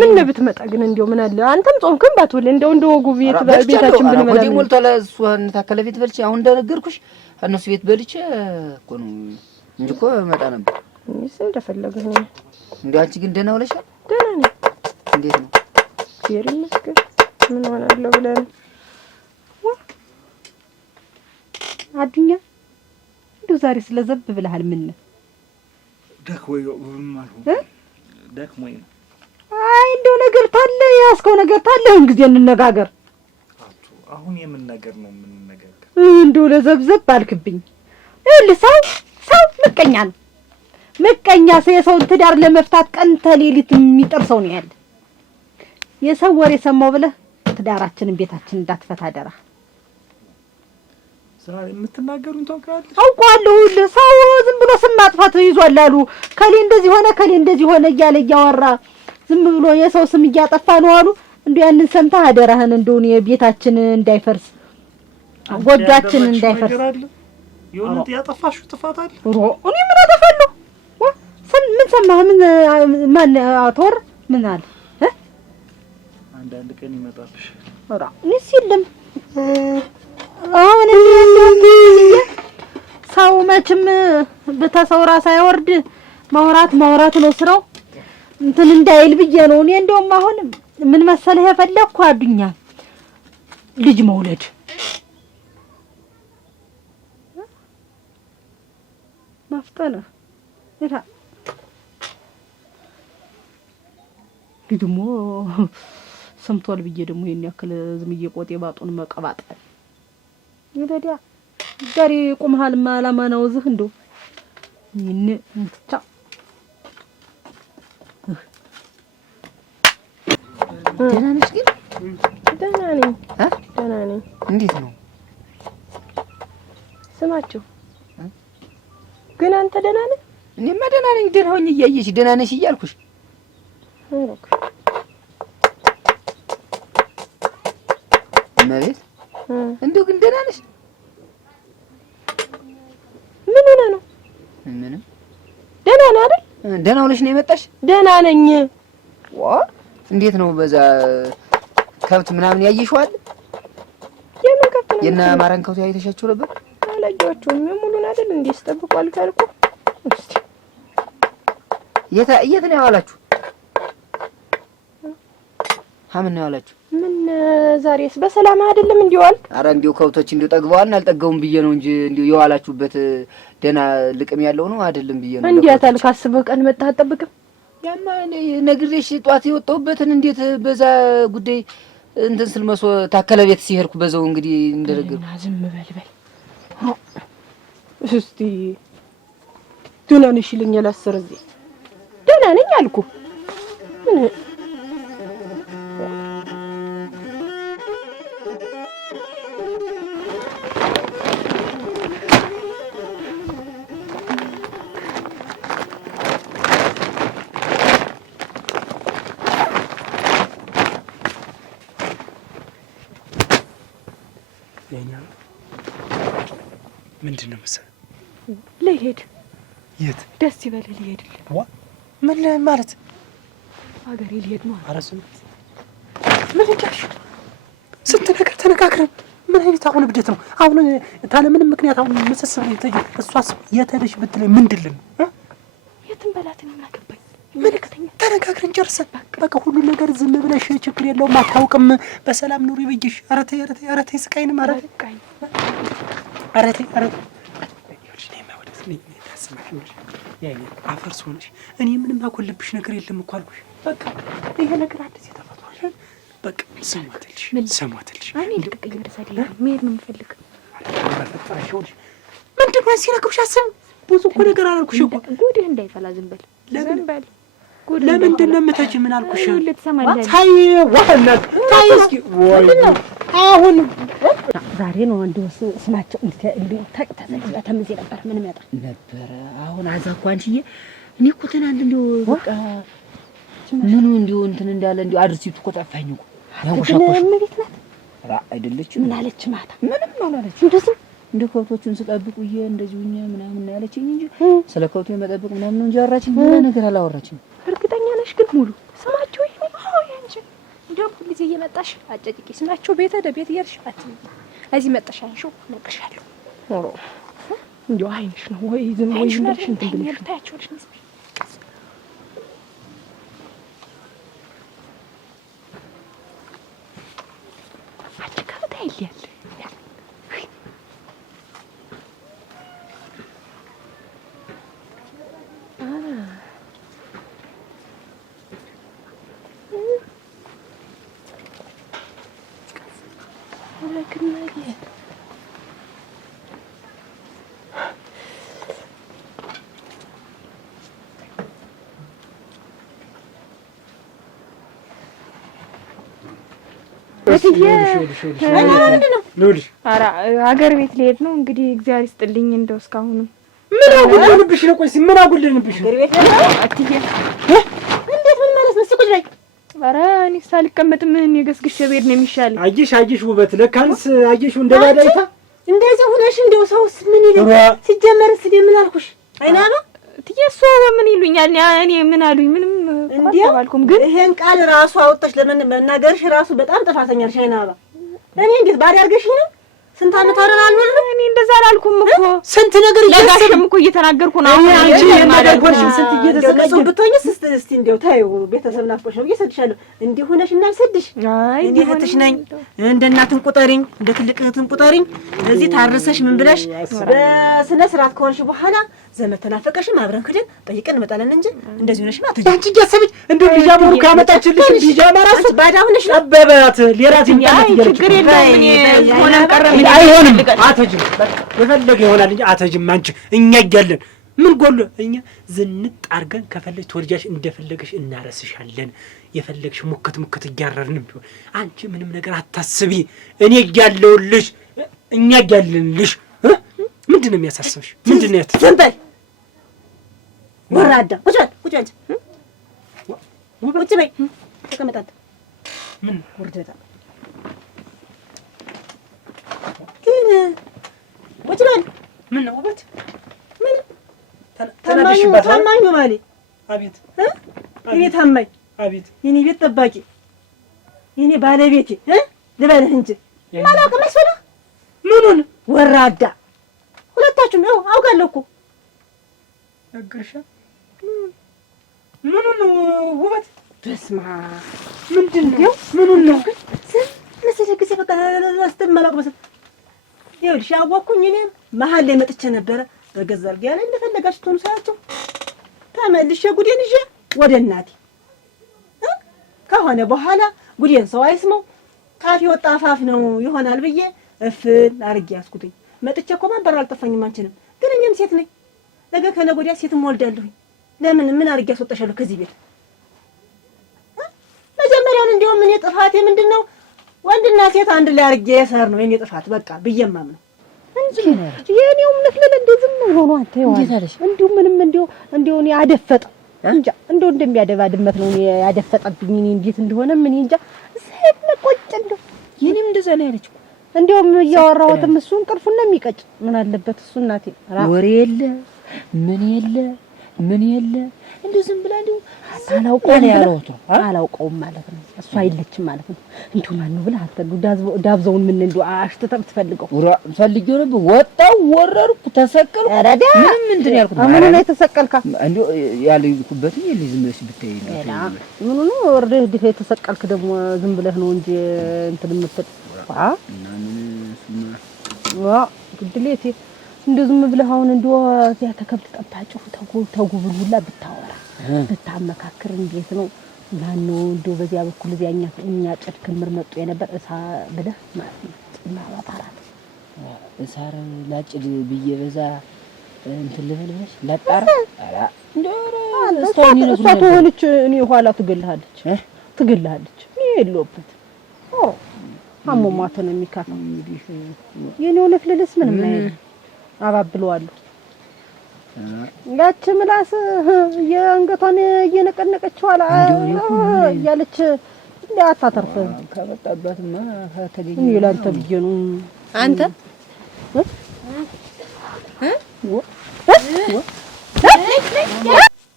ምን ብትመጣ ግን እንደው ምን አለ አንተም ጾምክም ባትውል እንደው ወጉ ቤታችን ብንበላ ወዲህ ሞልቶ ለሷን ታከለ ቤት በልቼ አሁን እንደነገርኩሽ እነሱ ቤት በልቼ እኮ ነው እንጂ እኮ መጣ ነበር። እሺ እንደፈለገህ ነው። እንዴ አንቺ ግን ደህና ውለሻል? ደህና ነኝ። እንዴት ነው? እግዚአብሔር ይመስገን። ምን ሆናለሁ ብለህ ነው? አዱኛ እንደው ዛሬ ስለዘብ ብለሃል። ምን ደክሞኝ ደክሞኝ። አይ እንደው ነገር ታለ ያስከው ነገር ታለ እንግዲህ እንነጋገር። አሁን የምን ነገር ነው የምንነጋገር? እንደው ለዘብዘብ አልክብኝ። ይኸውልህ ሰው ምቀኛ ነው። ምቀኛ የሰውን ትዳር ለመፍታት ቀን ተሌሊት የሚጥር ሰው ነው ያለ። የሰው ወሬ ሰማው ብለህ ትዳራችንን ቤታችንን እንዳትፈታ አደራ። ዛሬ የምትናገሩን ታውቃለህ? አውቃለሁ። ሰው ዝም ብሎ ስም ማጥፋት ይዟል አሉ። ከሌ እንደዚህ ሆነ እያለ እያወራ ዝም ብሎ የሰው ስም እያጠፋ ነው አሉ። እንደው ያንን ሰምተህ አደራህን እንደው ቤታችን እንዳይፈርስ ጎጆአችን እንዳይፈርስ። የሆነ ያጠፋሽው ጥፋት አለ? እኔ ምን አጠፋለሁ? ምን ሰማህ? ማን አቶር ምን አለ? አንዳንድ ቀን ይመጣብሽ። እኔስ የለም አሁን ሰው መቼም በተሰው ራስ አይወርድ። ማውራት ነው ስራው። እንትን እንዳይል ብዬ ነው እኔ። እንደውም አሁን ምን መሰለህ የፈለግኩ አዱኛ ልጅ መውለድ ማፍጠነ እራ ደግሞ ሰምቷል ብዬ ደግሞ ይሄን ያክል ዝምዬ ቆጤ ባጡን መቀባጠል ይለዲያ ዛሬ ቁምሃል ማላማ ነው ዝህ እንደው ይሄን እንታ ደህና ነሽ ግን? ደህና ነኝ። ደህና ነኝ። እንዴት ነው ስማቸው? ግን አንተ ደህና ነህ? እኔማ ደህና ነኝ። ደህና ሆኜ እያየሽ ደህና ነሽ እያልኩሽ እመቤት እንደው ግን ደህና ነሽ? ምን ሆነህ ነው? ምንም ደህና ነህ አይደል? ደህና ሆነሽ ነው የመጣሽ? ደህና ነኝ። እንዴት ነው በዛ ከብት ምናምን ያየሽው አለ? የምን ከብት ነው? የእነ አማራን ከብት አይተሻቸው ነበር? አላየኋቸውም። ሙሉን አይደል እንዴ ስጠብቁ አልካልኩ። እስቲ የት ነው ያዋላችሁ? ሀምን ነው ያዋላችሁ? ምን ዛሬስ በሰላም አይደለም እንዲዋል? ኧረ እንዲሁ ከብቶች እንዲሁ ጠግበዋልና አልጠገቡም ብዬ ነው እንጂ እንዲሁ የዋላችሁበት ደህና ልቅም ያለው ነው አይደለም ብዬ ነው። እንዴት አልካስበህ ቀን መጣህ አትጠብቅም? ያማ ነግሬሽ ጧት የወጣሁበትን እንዴት በዛ ጉዳይ እንትን ስል መስሎ ታከለ ቤት ሲሄድኩ በዛው እንግዲህ እንደረገሩ ዝም በል እስቲ ደህና ነሽ ይለኛል። አስር እዚህ ደህና ነኝ አልኩ። ምንድን ነው መሰለህ? ልሄድ። የት? ደስ ይበልህ ልሄድልህ። ምን ማለት? ሀገሬ ልሄድ ነው። ኧረ ምን እንዳልሽ ስንት ነገር ተነጋግረን ምን አይነት አሁን እብደት ነው? አሁን ታለ ምንም ምክንያት አሁን መሰሰብ ነው ተጂ። እሷስ የተለሽ ብትለኝ ምንድልን? የትም በላት ነው አገባኝ። መልክተኛ ተነጋግረን ጨርሰን በቃ ሁሉ ነገር ዝም ብለሽ ችግር የለውም አታውቅም በሰላም ኑሪ ብዬሽ። ኧረ ተይ ስቃይንም ኧረ ተይ አፈር ሆነሽ እኔ ምንም አጎልብሽ ነገር የለም እኮ አልኩሽ። በቃ ይሄ ነገር አዲስ የተፈጥሯል። በቃ ሰማትልሽ እኔ ልቅቅኝ ወደ ሳዲ መሄድ ነው የምፈልግ። በፈጠረሽ ይኸውልሽ ምንድን ነው ሲነግሩሽ አስብ ብዙ እኮ ነገር አላልኩሽ እኮ ጉድህ እንዳይፈላ ዝም በል ዝም በል። ለምንድን ነው የምትሄጂ? ምን አልኩሽ? ልትሰማለህ? ታይ ወህነት ታይ እስኪ ወይ አሁን ዛሬ ነው አንዱ ስማቸው ተምዜ ነበር ምን መጣ ነበረ። አሁን አዛኳ አንቺዬ እኔ እኮ ትናንት እንደው በቃ ምኑ እንደው እንትን እንዳለ እንደው አድርሲቱ እኮ ጠፋኝ እኮ ያውሻኮሽ ምን ቤት ናት? ራ አይደለችም። ምን አለች ማታ? ምንም አላለች። እንደ ከብቶቹን ስጠብቁዬ እንደዚሁኛ ምናምን ያለችኝ እንጂ ስለ ከብቱ የመጠበቅ ምናምን ነው እንጂ አወራችኝ ነገር አላወራችኝ። እርግጠኛ ነሽ ግን ሙሉ ስማቸው ይሄ ነው? አዎ ያንቺ እንደውም ሁሉ ጊዜ እየመጣሽ አጨቂቂ ስማቸው ቤት ለቤት እያልሽ አትይ። እዚህ መጣሽ አንሺው ነቅሻለሁ። ኦሮ እንደው አይንሽ ነው ወይ ዝም ወይ እንደሽ እንትን ብለሽ ታያቸውልሽ ነው አጭካታ ይያል ሀገር ቤት ልሄድ ነው እንግዲህ። እግዚአብሔር ይስጥልኝ። እንደው እስካሁንም ምን አጉልንብሽ ነው? ቆይ ምን አጉልንብሽ ነው? አትዬ እንዴት ምን ማለት ነው? ቁጭ በይ። ኧረ እኔ ሳልቀመጥም እኔ ገስግሼ ብሄድ ነው የሚሻል። አየሽ ውበት ለካንስ አየሽ እንደባዳይታ እንደዚህ ሆነሽ እንደው ሰውስ ምን ይላል? ሲጀመርስ ምን አልኩሽ? አይናባ ትየሶ ምን ይሉኛል? እኔ ምን አሉኝ? ምንም አልኩም። ግን ይሄን ቃል ራሱ አወጣሽ ለምን መናገርሽ ራሱ በጣም ጥፋተኛ ነሽ አይናባ። እኔ እንዴት ባዳ አድርገሽኝ ነው? ስንት ዓመት አረን አልኖርም። እኔ እንደዛ አላልኩም እኮ ስንት ነገር ለጋሽም እኮ እየተናገርኩ ነው። አሁን አንቺ የማደር ወርሽ ስንት እየተዘጋጀ ብትሆኝስ እስቲ እንደው ታዩ ቤተሰብ ናፍቆሽ ነው እየሰድሻለሁ። እንዲህ ሆነሽ እና አልሰድሽ። እኔ እህትሽ ነኝ። እንደ እናትን ቁጠሪኝ፣ እንደ ትልቅ እህትን ቁጠሪኝ። እዚህ ታርሰሽ ምን ብለሽ በስነ ስርዓት ከሆንሽ በኋላ ዘመድ ተናፈቀሽም አብረን ክደን ጠይቀን እንመጣለን እንጂ እንደዚህ ሆነሽ ማለት አንቺ እያሰብሽ እንደው ቢጃማውን ካመጣችልሽ ቢጃማ ራሱ ባዳ ሆነሽ አበባት ሌራት ይምጣት ይገርም ችግር የለውም። እኔ ሆነ ቀረ አይሆንም። አተጅም በቃ የፈለገ ይሆናል እንጂ አተጅም አንቺ እኛ እያለን ምን ጎሎ? እኛ ዝንጥ አድርገን ከፈለግሽ ተወልጃሽ እንደፈለገሽ እናረስሻለን። የፈለግሽ ሙክት ሙክት እያረርንም ቢሆን አንቺ ምንም ነገር አታስቢ። እኔ እያለሁልሽ፣ እኛ እያለንልሽ። ምንድን ነው የሚያሳስብሽ? ምንድን ነው ያት ዝም በል ወራዳ። ቁጭ በል ቁጭ በል ቁጭ በይ ተቀመጣት። ምን ወርደታ ግን ቁጭ በል። ምን ነው ውበት? ምን ታማኙ ማለት? አቤት እኔ ታማኝ፣ አቤት የኔ ቤት ጠባቂ፣ የኔ ባለቤቴ ልበልህ እንጂ ማላውቅ መስሎህ? ምኑን ወራዳ? ሁለታችሁም ያው አውቃለሁ እኮ ነገርሻ። ምኑን ውበት? በስመ አብ ምንድን ነው? ምኑን ነው ግን ዝም መሰለህ ጊዜ በቃ ላስተማላቅ መሰለህ። ይኸውልሽ ያወቅኩኝ እኔም መሀል ላይ መጥቼ ነበረ። በገዛ አልጋ ላይ እንደፈለጋችሁ ትሆኑ ሳያቸው ተመልሼ ጉዴን ይዤ ወደ እናቴ ከሆነ በኋላ ጉዴን ሰው አይስመው ካፌ ወጣ አፋፍ ነው ይሆናል ብዬ እፍል አድርጌ ያስኩትኝ። መጥቼ እኮ ማንበሩ አልጠፋኝም። አንቺንም ግን እኔም ሴት ነኝ። ነገ ከነገ ወዲያ ሴትም ወልዳለሁኝ። ለምን ምን አድርጌ አስወጣሻለሁ ከዚህ ቤት? መጀመሪያውን እንዲያውም እኔ ጥፋቴ ምንድን ነው? ወንድና ሴት አንድ ላይ አድርጌ የሰር ነው የኔ ጥፋት በቃ ብዬማም ነው እንጂ የኔው ምንፍለለ እንደዝም ሆኖ አንተ ይዋል እንዲሁ ምንም እንዲሁ እኔ አደፈጠ እንጃ እንዲሁ እንደሚያደባ ድመት ነው ያደፈጠብኝ። እኔ እንዴት እንደሆነ ምን እንጃ ሰይድ መቆጭ እንደው የኔም እንደዛ ነው ያለችው። እንዲሁም እያወራሁትም እሱ እንቅልፉን ነው የሚቀጭ። ምን አለበት እሱ እናቴ ወሬ የለ ምን የለ እንደው ዝም ብላ እንደው አላውቀውም ማለት ነው። እሱ አይለችም ማለት ነው። እንደው ማን ነው ብለህ አትሉ ዳብዘውን ምን እንደው አሽተተም ትፈልገው ፈልጌው ነበር። ወጣው ወረርኩ ተሰቀልኩ። ምንም እንትን ያልኩት አሁን ነው የተሰቀልካ እንደው ያለይኩበት የለ ዝም ብለሽ ብታይ ነው። ምን ነው ወርደህ የተሰቀልክ ደግሞ ዝም ብለህ ነው እንጂ እንትን የምትል እና ምን ስማ ግድሌቴ እንደው ዝም ብለህ አሁን እንደው እዚያ ተከብት ጠባጭው ተጉብል ሁላ ብታወራ ብታመካክር እንዴት ነው ማነው እንደው በዚያ በኩል እዚያኛ እኛ ጭድ ክምር መጡ የነበር እሳ ብለህ ማለት ነው ማባራት እሳር ላጭድ ብዬ በዛ እንትን ልበልሽ ላጣራ አላ እንደው ስቶኒነሱ እኔ ኋላ ትገልሃለች እኔ የለውበት አሞማተ ነው የሚካፈው እንግዲህ የኔው ለፍለለስ ምንም አይደል አባብለዋለሁ። ያቺ ምላስ የአንገቷን እየነቀነቀችው አላ እያለች እንዳታተርፍ ከመጣባትማ ተገኘ ይላንተ ብዬ ነው አንተ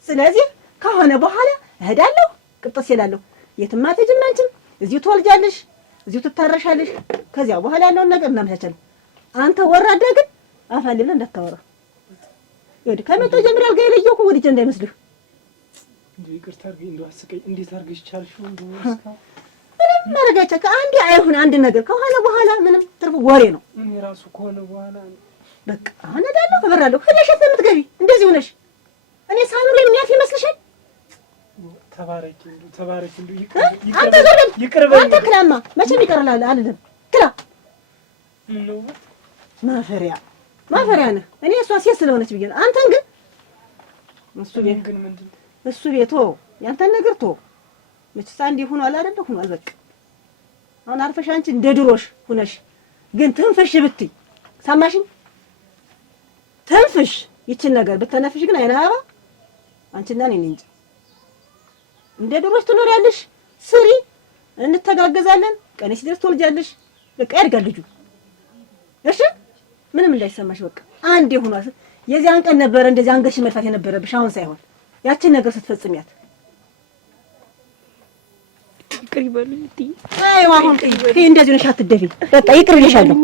ስለዚህ ከሆነ በኋላ እሄዳለሁ ቅጥስ ይላለሁ። የትም አትሄጂም አንቺም እዚሁ ትወልጃለሽ፣ እዚሁ ትታረሻለሽ። ከዚያ በኋላ ያለውን ነገር እናመቻቻለን። አንተ ወራዳ ግን አፋልለ እንዳታወራ ይወድ ከመጣ ጀምሮ አልጋ የለየው ወዲህ እንዳይመስልህ። እንዴ ይቅርታ አድርገኝ። እንደው አስቀኝ። እንዴት አድርገሽ ቻልሽው? እንደው ምንም ማረጋቻ ከአንዴ አይሁን አንድ ነገር ከሆነ በኋላ ምንም ትርፉ ወሬ ነው። እኔ ራሱ ከሆነ በኋላ በቃ አሁን እዳለሁ ከበራለሁ ሄደሽ የምትገቢ እንደዚህ ሆነሽ እኔ ሳኑር የሚያፍ ይመስልሻል? ተባረኪ እንደው ይቅርበኝ። አንተ ክላማ መቼም ይቀርላል አይደለም ክላ ነው ማፈሪያ ነህ። እኔ እሷ ሴት ስለሆነች ብዬ ነው። አንተን ግን እሱ ቤት ያንተን ነገር መችሳ እንዲህ ሆኗል አይደል? ሆኗል በቃ አሁን አርፈሽ አንቺ እንደ ድሮሽ ሆነሽ ግን ትንፍሽ ብትይ ሰማሽኝ? ትንፍሽ ይችን ነገር ብትነፍሽ ግን አይናባ አንቺና እኔ እንጂ እንደ ድሮሽ ትኖሪያለሽ። ስሪ እንተጋገዛለን። ቀኔ ሲደርስ ትወልጃለሽ። በቃ ያድጋል ልጁ። እሺ ምንም እንዳይሰማሽ በቃ አንዴ ሆኗል። የዚያን ቀን ነበር እንደዚህ አንገትሽ መድፋት የነበረብሽ አሁን ሳይሆን ያችን ነገር ስትፈጽሚያት ይቅር ይበሉኝ እትዬ። አይዋ አሁን እንደዚህ ነሽ አትደፊ። በቃ ይቅር ብዬሻለሁ።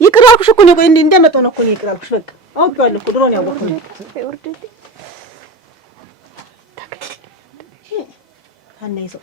ይቅር አልኩሽ እኮ ነው። ቆይ እንደመጣሁ ነው እኮ ይቅር አልኩሽ። በቃ አውቄዋለሁ እኮ ድሮ ነው ያወቅኩት። አና ይዘው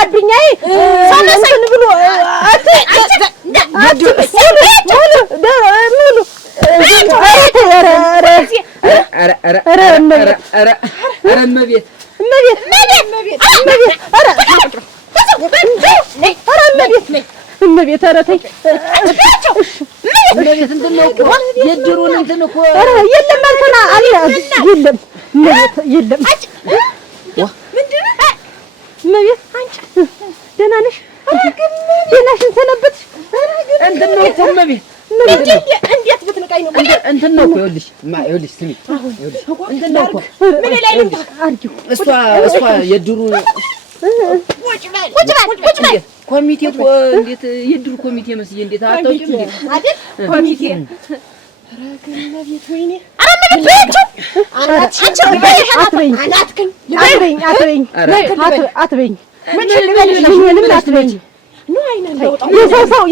አዱኛዬ እንትን ብሎ እመቤት ኧረ ተይ እመቤት እንትን ነው እኮ የድሩን እንትን እኮ ኧረ የለም እንትና አለ የለም እመቤት የለም ምንድን ነው እመቤት አንቺ ደህና ነሽ ደህናሽን ሰነበትሽ እንትን ነው እኮ እመቤት እንዴት ብትንቀኝ ነው እንትን ነው እኮ ይኸውልሽ ስሚ ይኸውልሽ እንትን ነው እኮ ምን ላይ ልምጣ አርጊው እሷ የድሩን ቁጭ በል ኮሚቴ እኮ እንዴት የድሩ ኮሚቴ መስዬ እንዴት አታውቂም እንዴ አይደል ኮሚቴ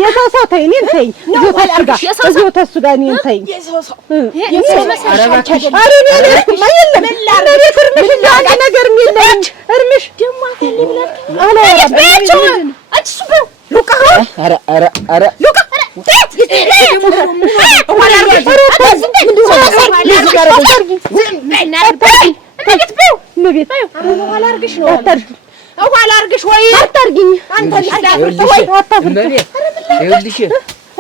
የሰው ሰው ተይ እኔን ተይኝ እዚሁ ተሱ ጋር እኔን ተይኝ ነገር የለም እርምሽ አላርግሽ ወይ አታርጊኝ አንተ ይኸውልሽ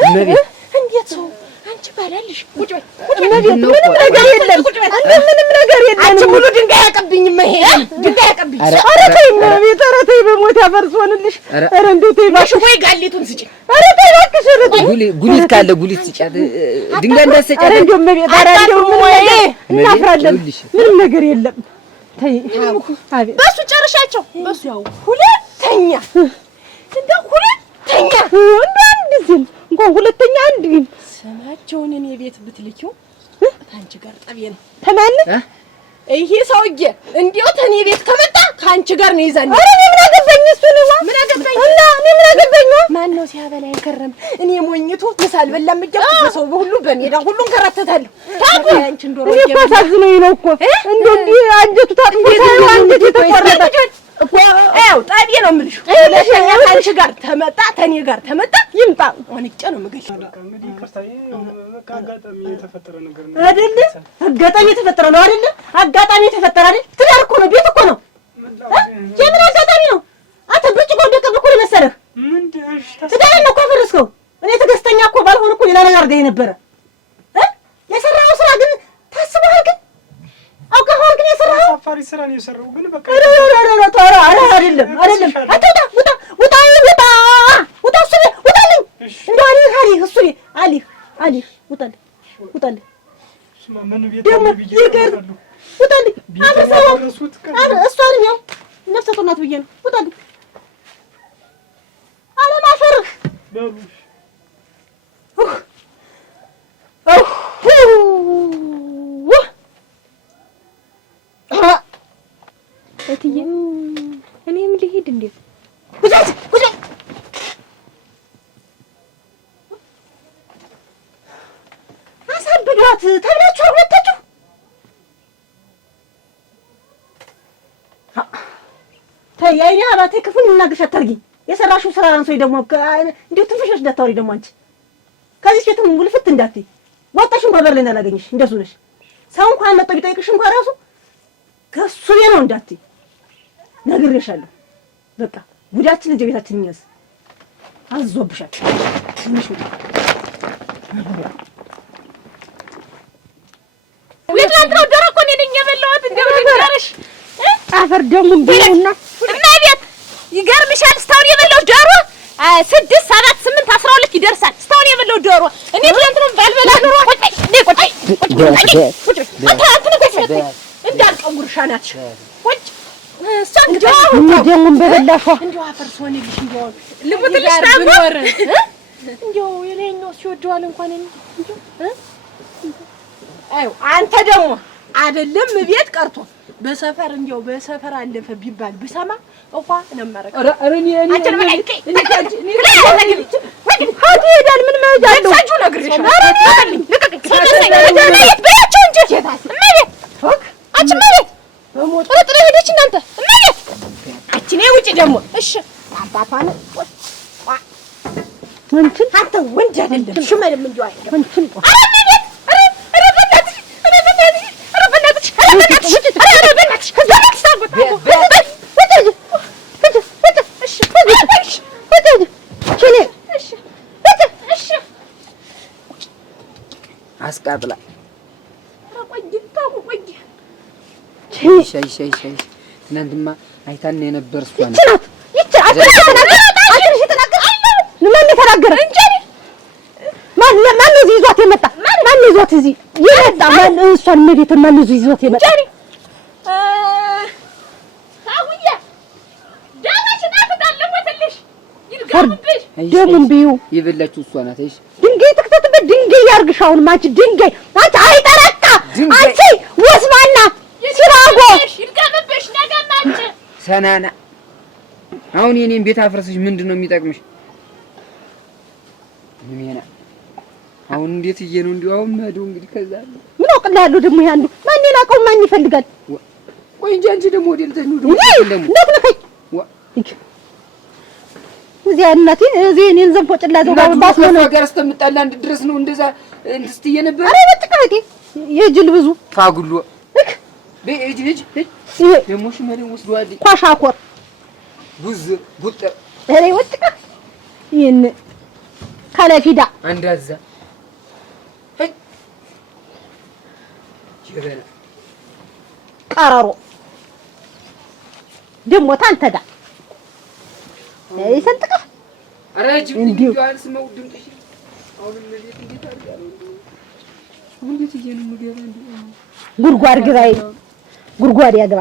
እመቤት እንዴት ሰው አንቺ ባላልሽ ቁጭ በይ ምንም ነገር የለም ምንም ነገር የለም አንቺ ሙሉ ድንጋይ ያቀብኝ መሄ ድንጋይ ያቀብኝ ኧረ ተይ እመቤት ኧረ ተይ በሞት ያፈርሶንልሽ ኧረ እንደው ተይ እባክሽ ወይ ጋሊቱን ስጪ ኧረ ተይ እባክሽ ኧረ ተይ ጉሊት ካለ ጉሊት ስጫት ድንጋይ እንዳትሰጫት ኧረ እንደው እመቤት ኧረ እንደው እናፍራለን ምንም ነገር የለም ተይ አቤት በሱ ጨርሻቸው በሱ ያው ሁለተኛ እንደው ሁለተኛ እንደ አንድ ሲል እንኳን ሁለተኛ አንድ ስማቸውን እኔ ቤት ብትልኪው ካንቺ ጋር ጠቤ ነው ተማን ይሄ ሰውዬ እንዴው ተኔ ቤት ከመጣ ካንቺ ጋር ነው ይዛኝ ኧረ እኔ ምን አገባኝ እሱ ነው ምን አገባኝ እና እኔ ምን አገባኝ ማን ነው ሲያበላ ይከረም እኔ ሞኝቱ ምሳል በላም እጃ በሰው ሁሉ በሜዳ ሁሉ እንከራተታለሁ ታቁ አንቺ እንደሮ እኮ አሳዝኖኝ ነው እኮ እንደው እንዲህ አንጀቱ ታጥፎ ሳይሆን አንጀቱ ተቆረጠ እኮ አው ጠቤ ነው የምልሽ ሁለተኛ ካንቺ ጋር ተመጣ ተኔ ጋር ተመጣ ይምጣ ወንጨ ነው የምገልሽ እንግዲህ ክርስታዬ አጋጣሚ የተፈጠረ ነገር ነው አይደል አጋጣሚ የተፈጠረ ነው አይደል አጋጣሚ የተፈጠረ አይደል ትዳር እኮ ነው ቤት እኮ ነው የምን አጋጣሚ ነው አንተ ብርጭቆ እንደቀብር እኮ ነው መሰለህ ምንድነሽ ትዳር ነው እኮ ፈረስከው እኔ ተገስተኛ እኮ ባልሆን እኮ ሌላ ነገር አድርገኝ ነበረ የሰራው ስራ ግን ታስበሃል ግን አውቀኸው ግን የሰራው ሳፋሪ ስራ ነው የሰራው ግን በቃ አይደለም ውጣ ውጣልኝ እንደው አሊ ውጣልኝ ምን ቤት ደግሞ ይገር ውጣልኝ እሷንም ያው ነፍሰ ጡር ናት ብዬ ነው ውጣልኝ አለማፈርህ እትዬ እኔም ልሂድ እንዴት ጉዳይ አሳብዷት ተብላችሁ ሁለታችሁ ተይ አይኔ አባቴ ክፉን እናገሽ አታርጊኝ የሰራሽው ስራ አንሶኝ ደግሞ እንዴው ትንፍሽሽ እንዳታወሪ ደግሞ አንቺ ከዚህ ሴትም ውልፍት እንዳትይ ወጣሽ እንኳን በር ላይ እንዳላገኝሽ እንደሱ ነሽ ሰው እንኳን መጥቶ ቢጠይቅሽ እንኳን ራሱ ከሱ ነው እንዳትይ ነግሬሻለሁ በቃ ጉዳችን እጀ ቤታችን ይያዝ አዝዞብሻል ትንሽ ለትላንትናው ዶሮ እኮ እኔ ነኝ የበላሁት እንደው ልንገርሽ አፈር ደሙን ቢሆንና እማቤት ይገርምሻል እስካሁን የበላሁት ዶሮ 6 7 8 12 ይደርሳል እስካሁን የበላሁት ዶሮ እኔ ትላንትናው ባልበላ ዶሮ እንዳልቀውርሻ ናት ቁጭ እሷን ደሙን በበላሿ እንደው አፈርሶንልሽ እንደው ልሙትልሽ ታምር እንደው የሌለው ሲወደዋል እንኳን እንደው አዩ አንተ ደግሞ አይደለም ቤት ቀርቶ በሰፈር እንደው በሰፈር አለፈ ቢባል ብሰማ እኮ ነው ማረክ አረኒ አንተ ነው ማይቀ እኔ ሀዲ ሄዳል ምን ማጃለው ሳጁ ነግሬሻለሁ አረኒ ልቀቅ በያቸው እንጂ እመቤት አንቺ እመቤት በሞት ጥረ ሄደች እናንተ እመቤት አንቺ ነይ ውጪ ደግሞ አይደለም ሽመልም እንጂ አይደለም አንቺም አስቃጥላ ሻይ ትናንትማ አይታን የነበር እሷ ናት። ይቺ አትናገር ማን ተናገረ? ማን እዚህ ይዟት የመጣ ማን ይዟት እዚህ የመጣ ማን እሷን መሬት ማን ይዟት የመጣ ታውያ ዳማሽ ናፍጣለ ወተልሽ ይልጋምብሽ ደሙን ቢዩ የበላችሁ እሷ ናት። እሺ ድንጋይ ተከተተበት ድንጋይ ያርግሽ። አሁን ማንቺ ድንጋይ አንቺ አይጠረቃ አንቺ ወስማና ሲራጎ ይልጋምብሽ ነገማች ሰናና አሁን የኔን ቤት አፍረስሽ ምንድነው የሚጠቅምሽ? ምን አሁን እንዴት እየነው እንዲው አሁን ማዶ እንግዲህ ከዛ ምን አውቅልሃለሁ ደግሞ ይሄ አንዱ ማን ይላቀው ማን ይፈልጋል? ቆይ እንጂ አንቺ ደግሞ ወዴት ነው ደግሞ ነክነከኝ እዚህ እናቴ እዚህ እኔን ዘንፎ ጭላዘው ባስ ነው ጋር እስከምጣላ አንድ ድረስ ነው እንደዛ እንድስትዬ ነበር። አረ በጥቃቴ የጅል ብዙ ፋጉሎ በእጅ ደግሞ ሽመሌ ወስዷል ኳሻኮር ቡዝ ቡጥ አረ ወጥቃ ይሄን ካለፊዳ አንዳዛ ጀበና ቀራሮ ደግሞ ታንተ ጋር ይሰንጥቃ አራጅ እንዲው ጋርስ ነው ድምጥሽ አሁን ለዚህ እንዴት አድርጋለሁ እንዴት ይየኑ ምገባ እንዴ ጉርጓድ ግባይ ጉርጓድ ያግባ